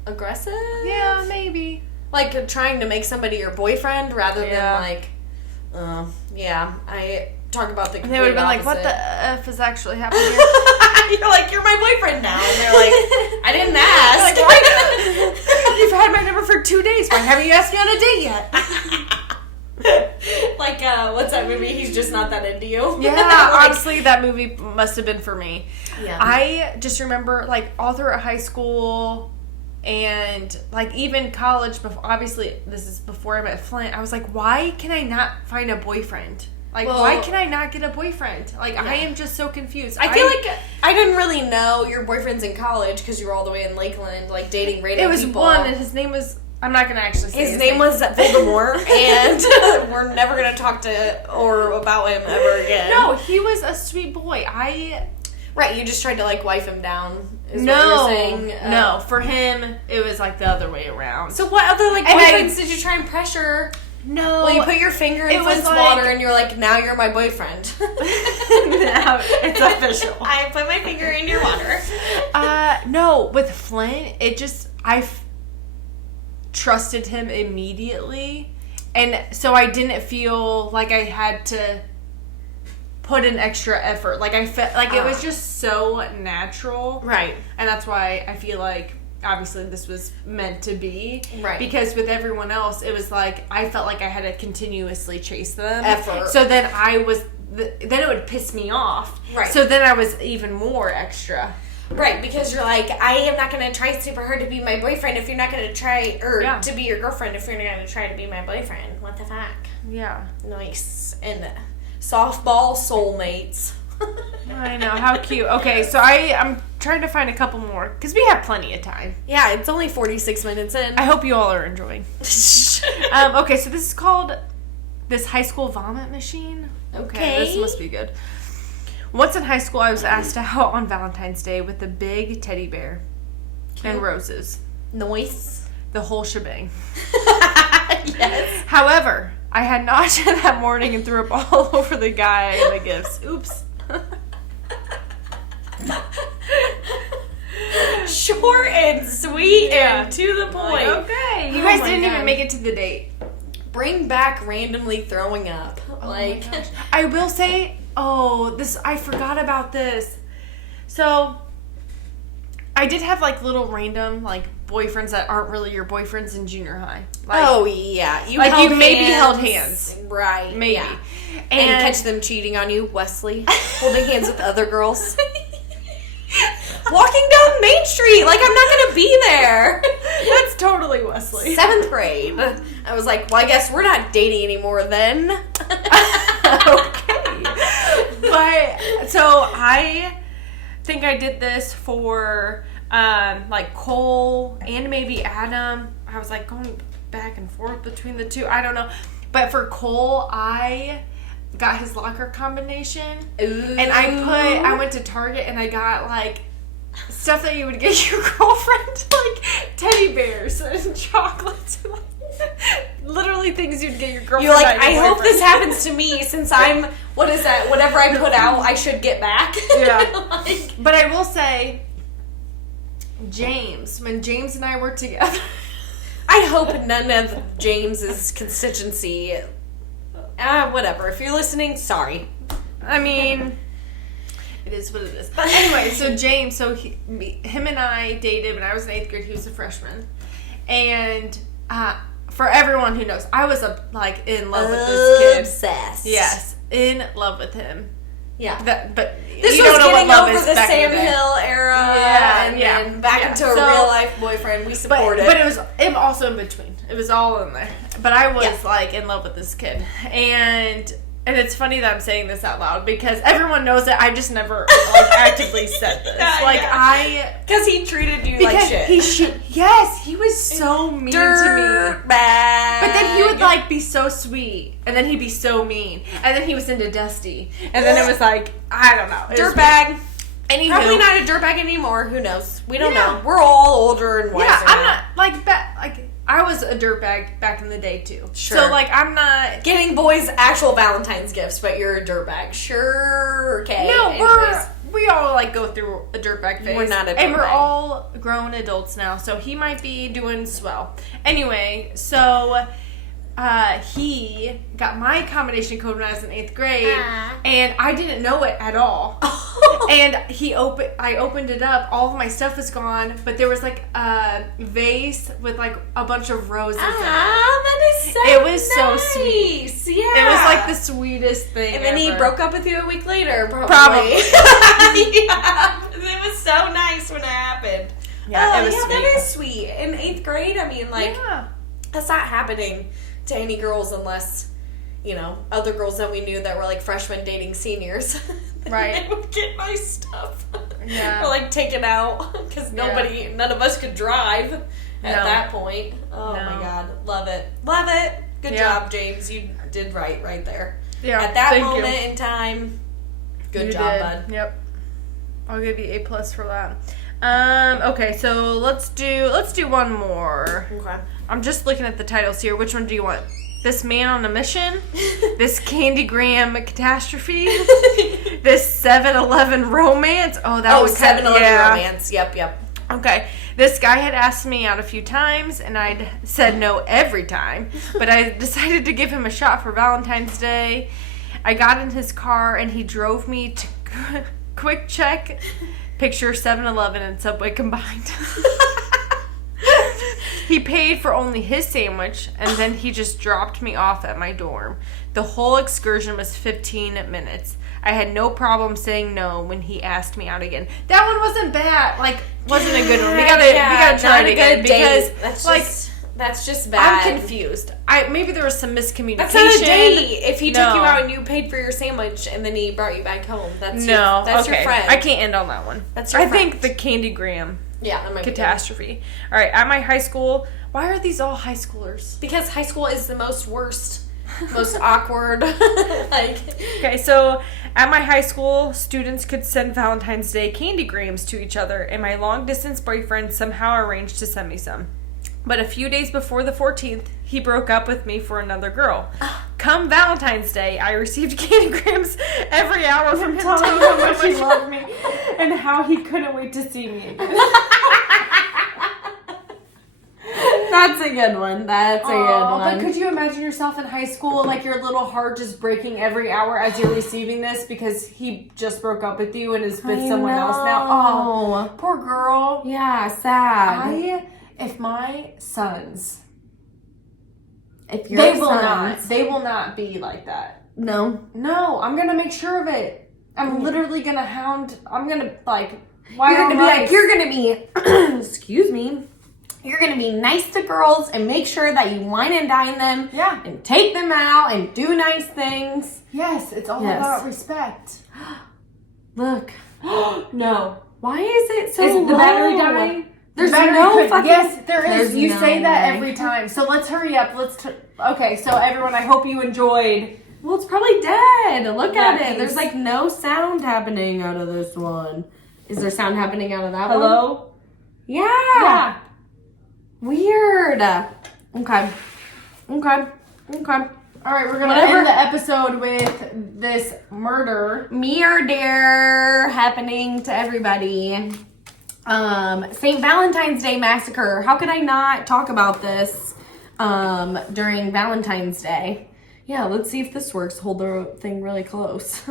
aggressive? Yeah, maybe. Like trying to make somebody your boyfriend rather than like, I talk about the complete and they would have been opposite. like, what the F is actually happening here? You're like, you're my boyfriend now. And they're like, I didn't ask. Like, why? You've had my number for 2 days. Why haven't you asked me on a date yet? Like, what's that movie? He's just not that into you. Yeah, like, honestly, that movie must have been for me. Yeah. I just remember, like, all throughout high school and, like, even college, obviously, this is before I met Flint, I was like, why can I not find a boyfriend? Like, why can I not get a boyfriend? Like, I am just so confused. I feel like I didn't really know your boyfriend's in college because you were all the way in Lakeland, like, dating random people. It was one, and his name was... I'm not going to actually say his name was Voldemort, and we're never going to talk to or about him ever again. No, he was a sweet boy. Right, you just tried to, like, wife him down, is no, what you're saying. No, for him, it was, like, the other way around. So what other, like, boyfriends did you try and pressure? No. Well, you put your finger in Flint's water, and you're like, now you're my boyfriend. Now it's official. I put my finger in your water. No, with Flint, it just... I trusted him immediately, and so I didn't feel like I had to put an extra effort. Like, I felt like it was just so natural, right? And that's why I feel like obviously this was meant to be, right? Because with everyone else, it was like I felt like I had to continuously chase them, effort. So then then it would piss me off, right? So then I was even more extra. Right, because you're like, I am not going to try super hard to be my boyfriend if you're not going to try, or to be your girlfriend if you're not going to try to be my boyfriend. What the fuck? Yeah. Nice. And softball soulmates. I know, how cute. Okay, so I'm trying to find a couple more because we have plenty of time. Yeah, it's only 46 minutes in. I hope you all are enjoying. Okay, so this is called this high school vomit machine. Okay, this must be good. Once in high school, I was asked out on Valentine's Day with a big teddy bear and roses. Nice. The whole shebang. Yes. However, I had nausea that morning and threw up all over the guy and the gifts. Oops. Short and sweet and to the point. Okay. You guys didn't even make it to the date. Bring back randomly throwing up. I will say, I forgot about this. So, I did have like little random like boyfriends that aren't really your boyfriends in junior high. Like, yeah, you maybe held hands, right? Maybe, yeah. and catch them cheating on you, Wesley, holding hands with other girls, walking down Main Street like I'm not gonna be there. That's totally Wesley. 7th grade. I was like, well, I guess we're not dating anymore then. Okay, but so I think I did this for like Cole and maybe Adam. I was like going back and forth between the two. I don't know. But for Cole, I got his locker combination. Ooh. And I went to Target and I got like stuff that you would get your girlfriend, like teddy bears and chocolates and like literally things you'd get your girlfriend. You're like, I hope this happens to me since I'm, what is that? Whatever I put out, I should get back. Yeah. But I will say, James, when James and I were together, I hope none of James's constituency. Whatever. If you're listening, sorry. I mean, it is what it is. But anyway, so James, him and I dated when I was in 8th grade. He was a freshman, and for everyone who knows, I was in love with this kid. Obsessed. Yes, in love with him. Yeah. But this you was don't know getting what love over is the back Sam in the day. Hill era. Yeah, and then back into a real life boyfriend. We supported. But it was also in between. It was all in there. But I was like in love with this kid, and it's funny that I'm saying this out loud because everyone knows that I just never actively said this. Because he treated you like shit. Yes, he was so mean to me. Bag. But then he would be so sweet, and then he'd be so mean, and then he was into Dusty, and then it was like, I don't know, dirtbag. Anywho, probably not a dirtbag anymore. Who knows? We don't know. We're all older and wiser. Yeah, I'm not I was a dirtbag back in the day too. Sure. So I'm not getting boys actual Valentine's gifts, but you're a dirtbag. Sure. Okay. No, we all go through a dirtbag phase. We're not a dirtbag. And we're all grown adults now, so he might be doing swell. Anyway, so he got my combination code when I was in 8th grade, and I didn't know it at all. And I opened it up. All of my stuff was gone, but there was a vase with a bunch of roses. That is so It was nice. so sweet. Yeah, it was the sweetest thing. And then ever. he broke up with you a week later, probably. Yeah, it was so nice when it happened. Yeah, it was sweet. That is sweet. In 8th grade, I mean, that's not happening to any girls unless, other girls that we knew that were freshmen dating seniors. Right. They would get my stuff. Yeah. Or taken out because none of us could drive at that point. Oh my God. Love it. Love it. Good job, James. You did right there. Yeah. At that moment in time, good job, bud. Yep. I'll give you A+ for that. Okay, so let's do one more. Okay. I'm just looking at the titles here. Which one do you want? This Man on a Mission? This Candygram Catastrophe? This 7-Eleven Romance? Oh, that was 7-Eleven Romance. Yep. Okay. This guy had asked me out a few times, and I'd said no every time. But I decided to give him a shot for Valentine's Day. I got in his car, and he drove me to Quick Check. Picture 7-Eleven and Subway combined. He paid for only his sandwich, and then he just dropped me off at my dorm. The whole excursion was 15 minutes. I had no problem saying no when he asked me out again. That one wasn't bad. Wasn't a good one. We gotta try it again because That's just bad. I'm confused. Maybe there was some miscommunication. That's not a date. If he took you out and you paid for your sandwich and then he brought you back home, that's your friend. I can't end on that one. That's your friend. I think the Candy Graham that might catastrophe. All right, at my high school, why are these all high schoolers? Because high school is the most awkward. Okay, so at my high school, students could send Valentine's Day candy grams to each other, and my long-distance boyfriend somehow arranged to send me some. But a few days before the 14th, he broke up with me for another girl. Come Valentine's Day, I received candy grams every hour from him telling me how much he loved me and how he couldn't wait to see me again. That's a good one. That's a good one. But could you imagine yourself in high school, like your little heart just breaking every hour as you're receiving this because he just broke up with you and is with someone else now? Oh, poor girl. Yeah, sad. If my sons, they will not be like that. No, I'm gonna make sure of it. I'm literally gonna hound. I'm gonna you're gonna be excuse me. You're going to be nice to girls and make sure that you wine and dine them. Yeah. And take them out and do nice things. Yes, it's all about respect. Look. No. Why is it so low? The battery dying? There's Yes, there is. You say that way. every time. So let's hurry up. Okay, so everyone, I hope you enjoyed. Well, it's probably dead. Look at it. There's like no sound happening out of this one. Is there sound happening out of that one? Hello? Yeah. Weird. Okay. All right, we're going to end the episode with this murder happening to everybody. St. Valentine's Day massacre. How could I not talk about this during Valentine's Day? Yeah, let's see if this works. Hold the thing really close.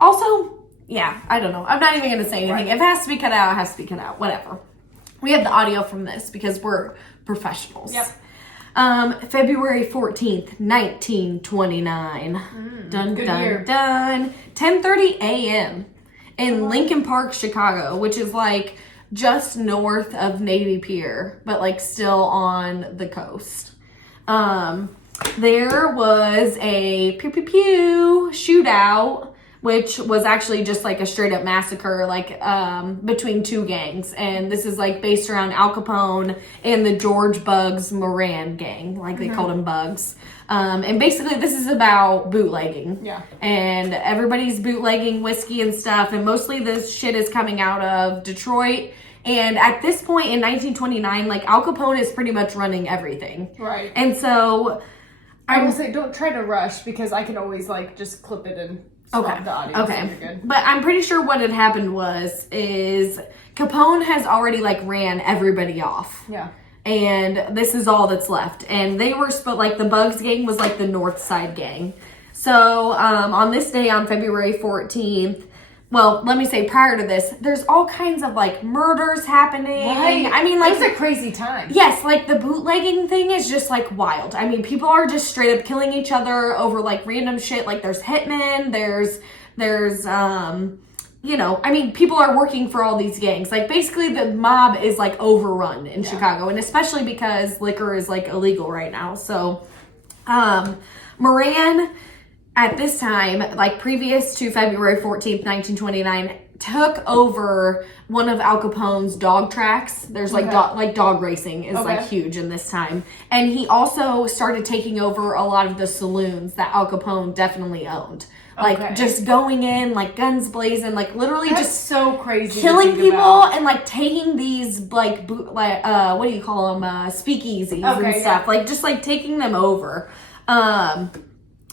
Also, yeah, I don't know. I'm not even going to say anything. If it has to be cut out, it has to be cut out. Whatever. We have the audio from this because we're professionals. Yep. February 14th, 1929. Dun, good dun, year. dun. 10:30 a.m. in Lincoln Park, Chicago, which is like just north of Navy Pier, but like still on the coast. There was a pew pew pew shootout, which was actually just like a straight up massacre, like between two gangs. And this is like based around Al Capone and the George Bugs Moran gang, like they called him Bugs. And basically this is about bootlegging. Yeah. And everybody's bootlegging whiskey and stuff. And mostly this shit is coming out of Detroit. And at this point in 1929, like Al Capone is pretty much running everything. Right. And so I will say, don't try to rush because I can always like just clip it and swap the audio. Okay. So you're good. But I'm pretty sure what had happened is Capone has already like ran everybody off. Yeah. And this is all that's left. And they were like the Bugs gang was like the North Side gang. So on this day on February 14th, well, let me say prior to this, there's all kinds of like murders happening. Right. I mean, like it's a crazy time. Yes, like the bootlegging thing is just like wild. I mean, people are just straight up killing each other over like random shit. Like there's hitmen, there's you know, I mean, people are working for all these gangs. Like basically the mob is like overrun in Chicago, and especially because liquor is like illegal right now. So Moran at this time, like previous to February 14th, 1929, took over one of Al Capone's dog tracks. There's like dog racing is like huge in this time. And he also started taking over a lot of the saloons that Al Capone definitely owned. Like just going in, like guns blazing, like literally just so crazy, killing people and like taking these like what do you call them, speakeasies and stuff, like just like taking them over.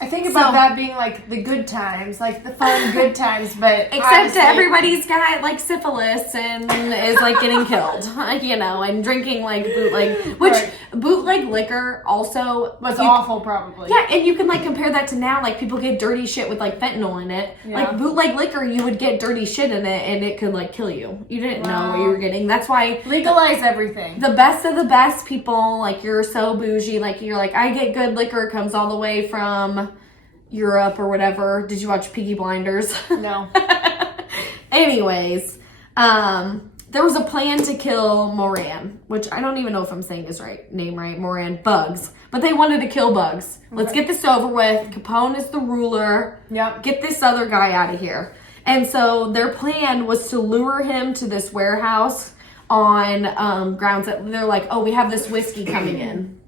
I think about that being like the good times, like the fun good times, but except everybody's got like syphilis and is like getting killed, you know, and drinking like bootleg, which bootleg liquor also was awful, probably. Yeah, and you can like compare that to now, like people get dirty shit with like fentanyl in it. Yeah. Like bootleg liquor, you would get dirty shit in it, and it could like kill you. You didn't know what you were getting. That's why legalize everything. The best of the best people, like you're so bougie, like you're like I get good liquor, it comes all the way from Europe or whatever. Did you watch Peaky Blinders? No. Anyways, there was a plan to kill Moran, which I don't even know if I'm saying his name right, Moran, Bugs. But they wanted to kill Bugs. Okay. Let's get this over with. Capone is the ruler. Yep. Get this other guy out of here. And so their plan was to lure him to this warehouse on grounds that they're like, oh, we have this whiskey coming in.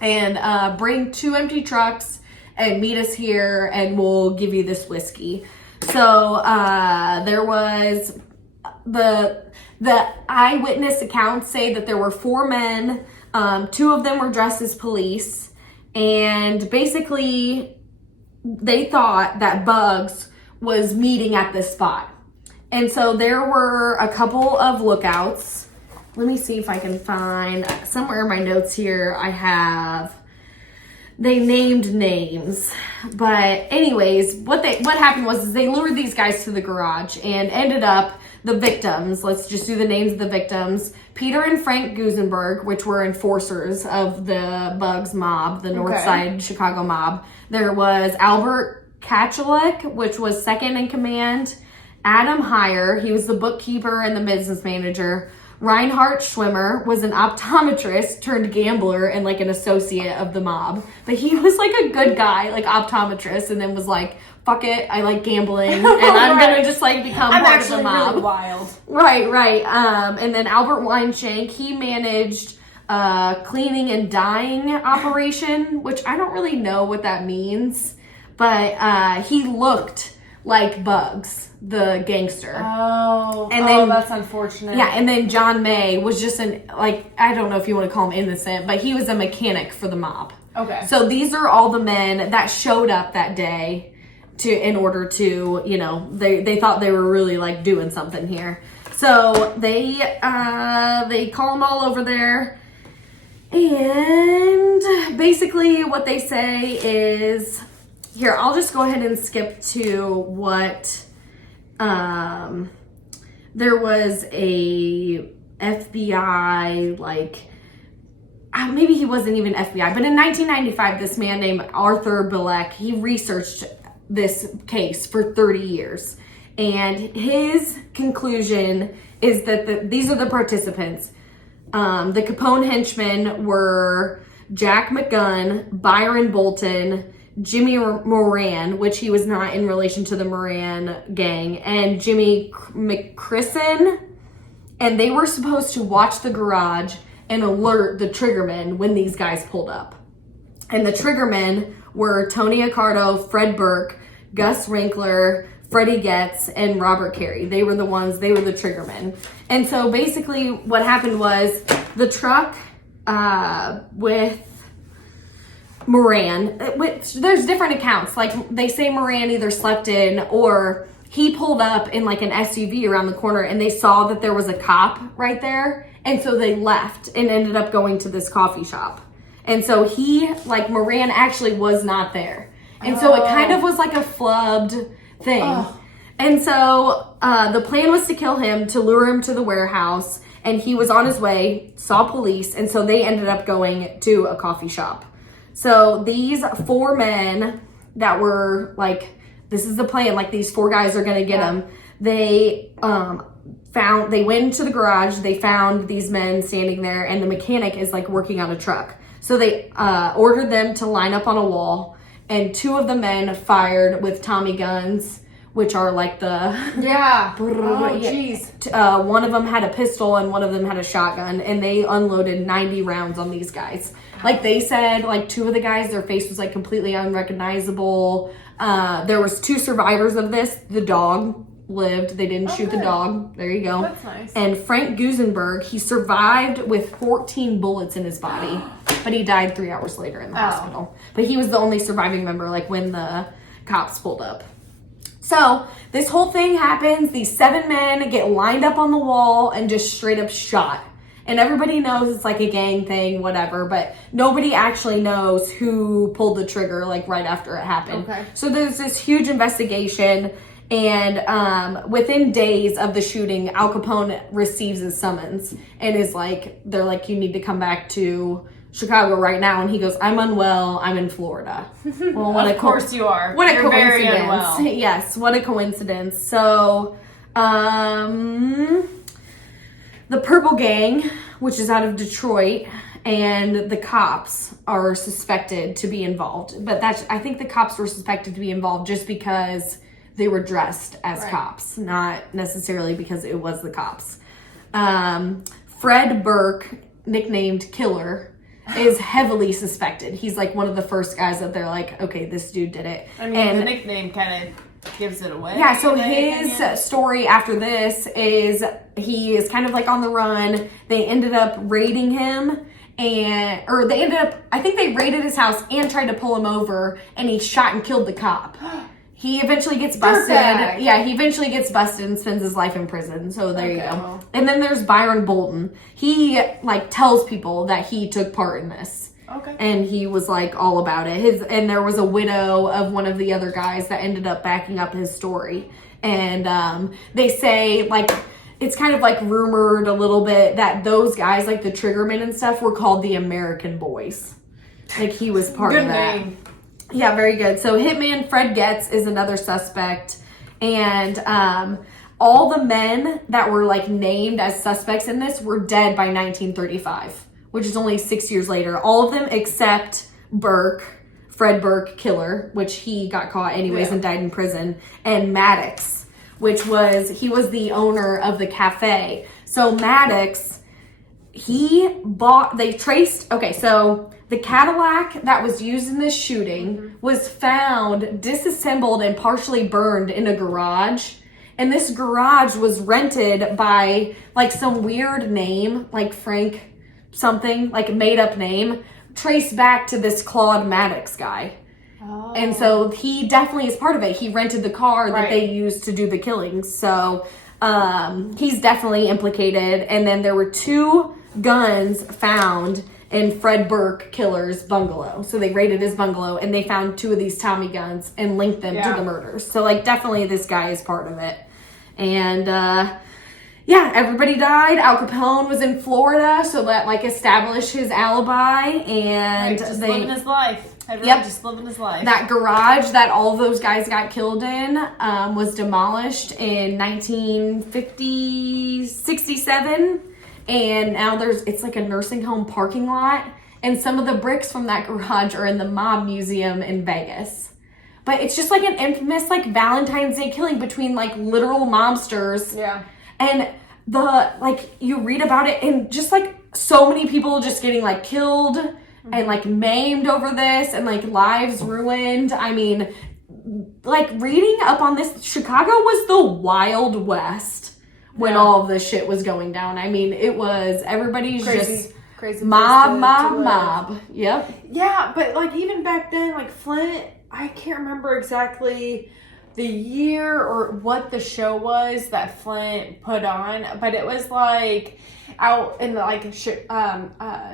And bring 2 empty trucks and meet us here and we'll give you this whiskey. So there was the eyewitness accounts say that there were 4 men. 2 of them were dressed as police. And basically, they thought that Bugs was meeting at this spot. And so there were a couple of lookouts. Let me see if I can find somewhere in my notes here. They named names. But anyways, what happened was they lured these guys to the garage and ended up the victims. Let's just do the names of the victims. Peter and Frank Gusenberg, which were enforcers of the Bugs mob, the North Side Chicago mob. There was Albert Kachalek, which was second in command. Adam Heyer, he was the bookkeeper and the business manager. Reinhard Schwimmer was an optometrist turned gambler and like an associate of the mob. But he was like a good guy, like optometrist, and then was like, fuck it, I like gambling, and I'm gonna just like become part of the mob. Really wild. Right. And then Albert Weinshank, he managed cleaning and dyeing operation, which I don't really know what that means, but he looked like Bugs, the gangster. Oh, and then, that's unfortunate. Yeah, and then John May was just I don't know if you want to call him innocent, but he was a mechanic for the mob. Okay. So these are all the men that showed up that day in order to, they thought they were really like doing something here. So they call them all over there, and basically what they say is, here, I'll just go ahead and skip to what, there was a FBI, maybe he wasn't even FBI, but in 1995, this man named Arthur Bilek, he researched this case for 30 years. And his conclusion is that these are the participants. The Capone henchmen were Jack McGunn, Byron Bolton, Jimmy Moran, which he was not in relation to the Moran gang, and Jimmy McCrisson. And they were supposed to watch the garage and alert the triggermen when these guys pulled up. And the triggermen were Tony Accardo, Fred Burke, Gus Winkler, Freddie Getz, and Robert Carey. They were the triggermen. And so basically what happened was the truck with Moran, which there's different accounts. Like they say Moran either slept in or he pulled up in like an SUV around the corner and they saw that there was a cop right there. And so they left and ended up going to this coffee shop. And so Moran actually was not there. And so it kind of was like a flubbed thing. Oh. And so the plan was to kill him, to lure him to the warehouse. And he was on his way, saw police. And so they ended up going to a coffee shop. So these 4 men that were like, this is the plan, like these 4 guys are going to get him. They went into the garage, they found these men standing there, and the mechanic is like working on a truck. So they ordered them to line up on a wall, and 2 of the men fired with Tommy guns, which are like the... Yeah. Oh, jeez. One of them had a pistol and one of them had a shotgun, and they unloaded 90 rounds on these guys. Like they said, like 2 of the guys, their face was like completely unrecognizable. There was 2 survivors of this. The dog lived. They didn't shoot the dog. There you go. That's nice. And Frank Gusenberg, he survived with 14 bullets in his body, but he died 3 hours later in the hospital. But he was the only surviving member, like when the cops pulled up. So this whole thing happens. These 7 men get lined up on the wall and just straight up shot. And everybody knows it's like a gang thing, whatever, but nobody actually knows who pulled the trigger like right after it happened. Okay. So there's this huge investigation, and within days of the shooting, Al Capone receives a summons and is like, they're like, you need to come back to Chicago right now. And he goes, I'm unwell, I'm in Florida. Well, of course you are. What a You're coincidence. very unwell. Yes, what a coincidence. So, The Purple Gang, which is out of Detroit, and the cops are suspected to be involved. But I think the cops were suspected to be involved just because they were dressed as cops, not necessarily because it was the cops. Fred Burke, nicknamed Killer, is heavily suspected. He's like one of the first guys that they're like, okay, this dude did it. I mean, the nickname kind of gives it away. Yeah, so his story after this is he is kind of like on the run. They ended up raiding him I think they raided his house and tried to pull him over, and he shot and killed the cop. He eventually gets busted. Dirtbag. Yeah, he eventually gets busted and spends his life in prison. So there you go. And then there's Byron Bolton. He like tells people that he took part in this. Okay. And he was like all about it. And there was a widow of one of the other guys that ended up backing up his story. And they say like it's kind of like rumored a little bit that those guys, like the Triggermen and stuff, were called the American Boys. Like he was part of that. Name. Yeah, very good. So Hitman Fred Getz is another suspect. And all the men that were like named as suspects in this were dead by 1935, which is only 6 years later. All of them except Burke, Fred Burke, Killer, which he got caught anyways and died in prison, and Maddox, which he was the owner of the cafe. So Maddox, the Cadillac that was used in this shooting was found disassembled and partially burned in a garage. And this garage was rented by like some weird name, like Frank something, like a made up name, traced back to this Claude Maddox guy. Oh. And so he definitely is part of it. He rented the car that they used to do the killings. So he's definitely implicated. And then there were 2 guns found in Fred Burke Killer's bungalow. So they raided his bungalow and they found 2 of these Tommy guns and linked them to the murders. So like definitely this guy is part of it. And everybody died. Al Capone was in Florida, so that like established his alibi, and just living his life. Just living his life. That garage that all those guys got killed in was demolished in 1967, and now it's like a nursing home parking lot, and some of the bricks from that garage are in the Mob Museum in Vegas. But it's just like an infamous like Valentine's Day killing between like literal mobsters. Yeah. And you read about it and just like so many people just getting like killed and like maimed over this and like lives ruined. I mean, like reading up on this, Chicago was the Wild West when all of this shit was going down. I mean, it was everybody's crazy mob. Yep. Yeah, but like even back then, like Flint, I can't remember exactly the year or what the show was that Flint put on, but it was like out in like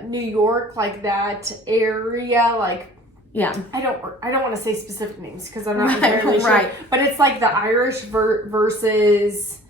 New York, like that area, like I don't want to say specific names because I'm not entirely sure, but it's like the Irish versus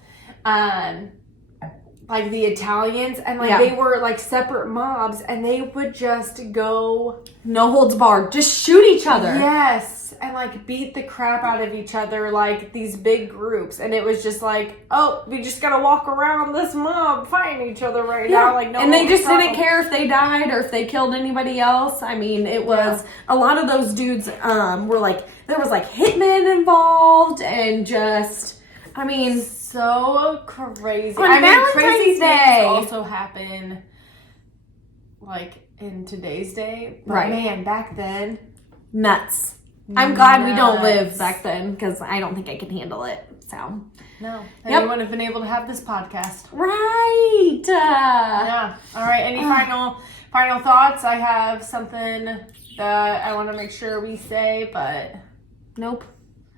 like the Italians, and like they were like separate mobs, and they would just go no holds barred, just shoot each other. Yes, and like beat the crap out of each other, like these big groups, and it was just like, oh, we just gotta walk around this mob fighting each other now, like no. And they just didn't care if they died or if they killed anybody else. I mean, it was a lot of those dudes were like there was like hitmen involved, and just I mean. So crazy. On Valentine's crazy Day things also happen like in today's day. But man, back then. Nuts. I'm glad we don't live back then because I don't think I can handle it. So. No. And we wouldn't have been able to have this podcast. Right. Yeah. All right. Any final thoughts? I have something that I want to make sure we say, but nope.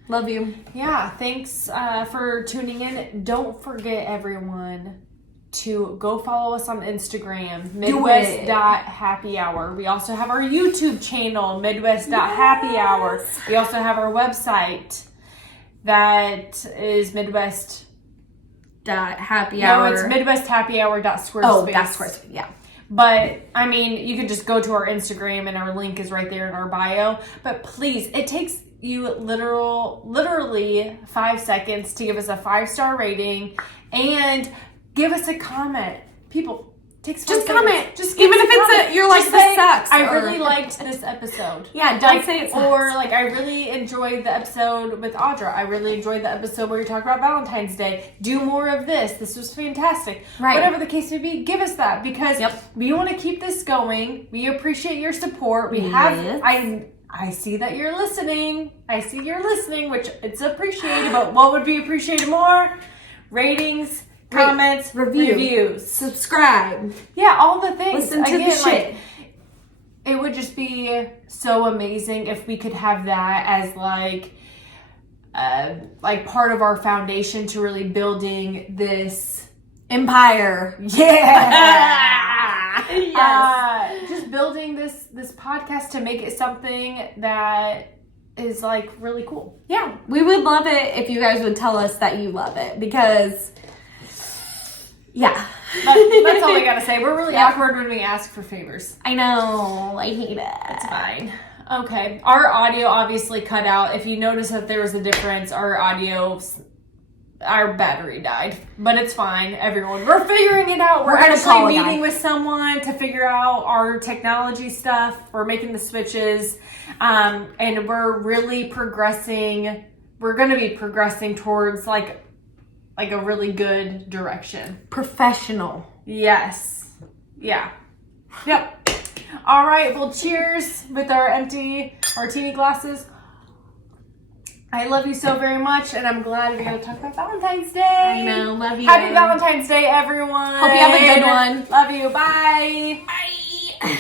Love you. Yeah, thanks for tuning in. Don't forget, everyone, to go follow us on Instagram, Midwest.happyhour. We also have our YouTube channel, Midwest.happyhour. We also have our website that is Midwest.happyhour. No, it's midwesthappyhour.squarespace. Oh, that's Squarespace, yeah. But, I mean, you can just go to our Instagram and our link is right there in our bio. But please, it takes you literally 5 seconds to give us a 5-star rating and give us a comment. people. Take some Just seconds. comment. Just Even if comment. it's you're like, Just this say, sucks. I or- really liked this episode. Yeah, don't Like, say it sucks. or like I really enjoyed the episode with Audra. I really enjoyed the episode where you talk about Valentine's Day. Do more of this. This was fantastic. Right. Whatever the case may be, give us that because we want to keep this going. We appreciate your support. We have I see that you're listening. I see you're listening, which it's appreciated. But what would be appreciated more? Ratings, comments, reviews, subscribe. Yeah, all the things. Listen to the shit. Like, it would just be so amazing if we could have that as like part of our foundation to really building this empire. Yeah. Yes. Just building this podcast to make it something that is like really cool. Yeah, we would love it if you guys would tell us that you love it because, yeah. That's all we gotta say. We're really awkward when we ask for favors. I know. I hate it. It's fine. Okay. Our audio obviously cut out. If you notice that there was a difference, our battery died. But it's fine, everyone. We're figuring it out. We're actually meeting with someone to figure out our technology stuff. We're making the switches. And we're really progressing. We're going to be progressing towards like a really good direction. Professional. Yes. Yeah. Yep. All right. Well, cheers with our empty martini glasses. I love you so very much, and I'm glad to be able to talk about Valentine's Day. I know. Love you. Happy Valentine's Day, everyone. Hope you have a good one. Love you. Bye. Bye.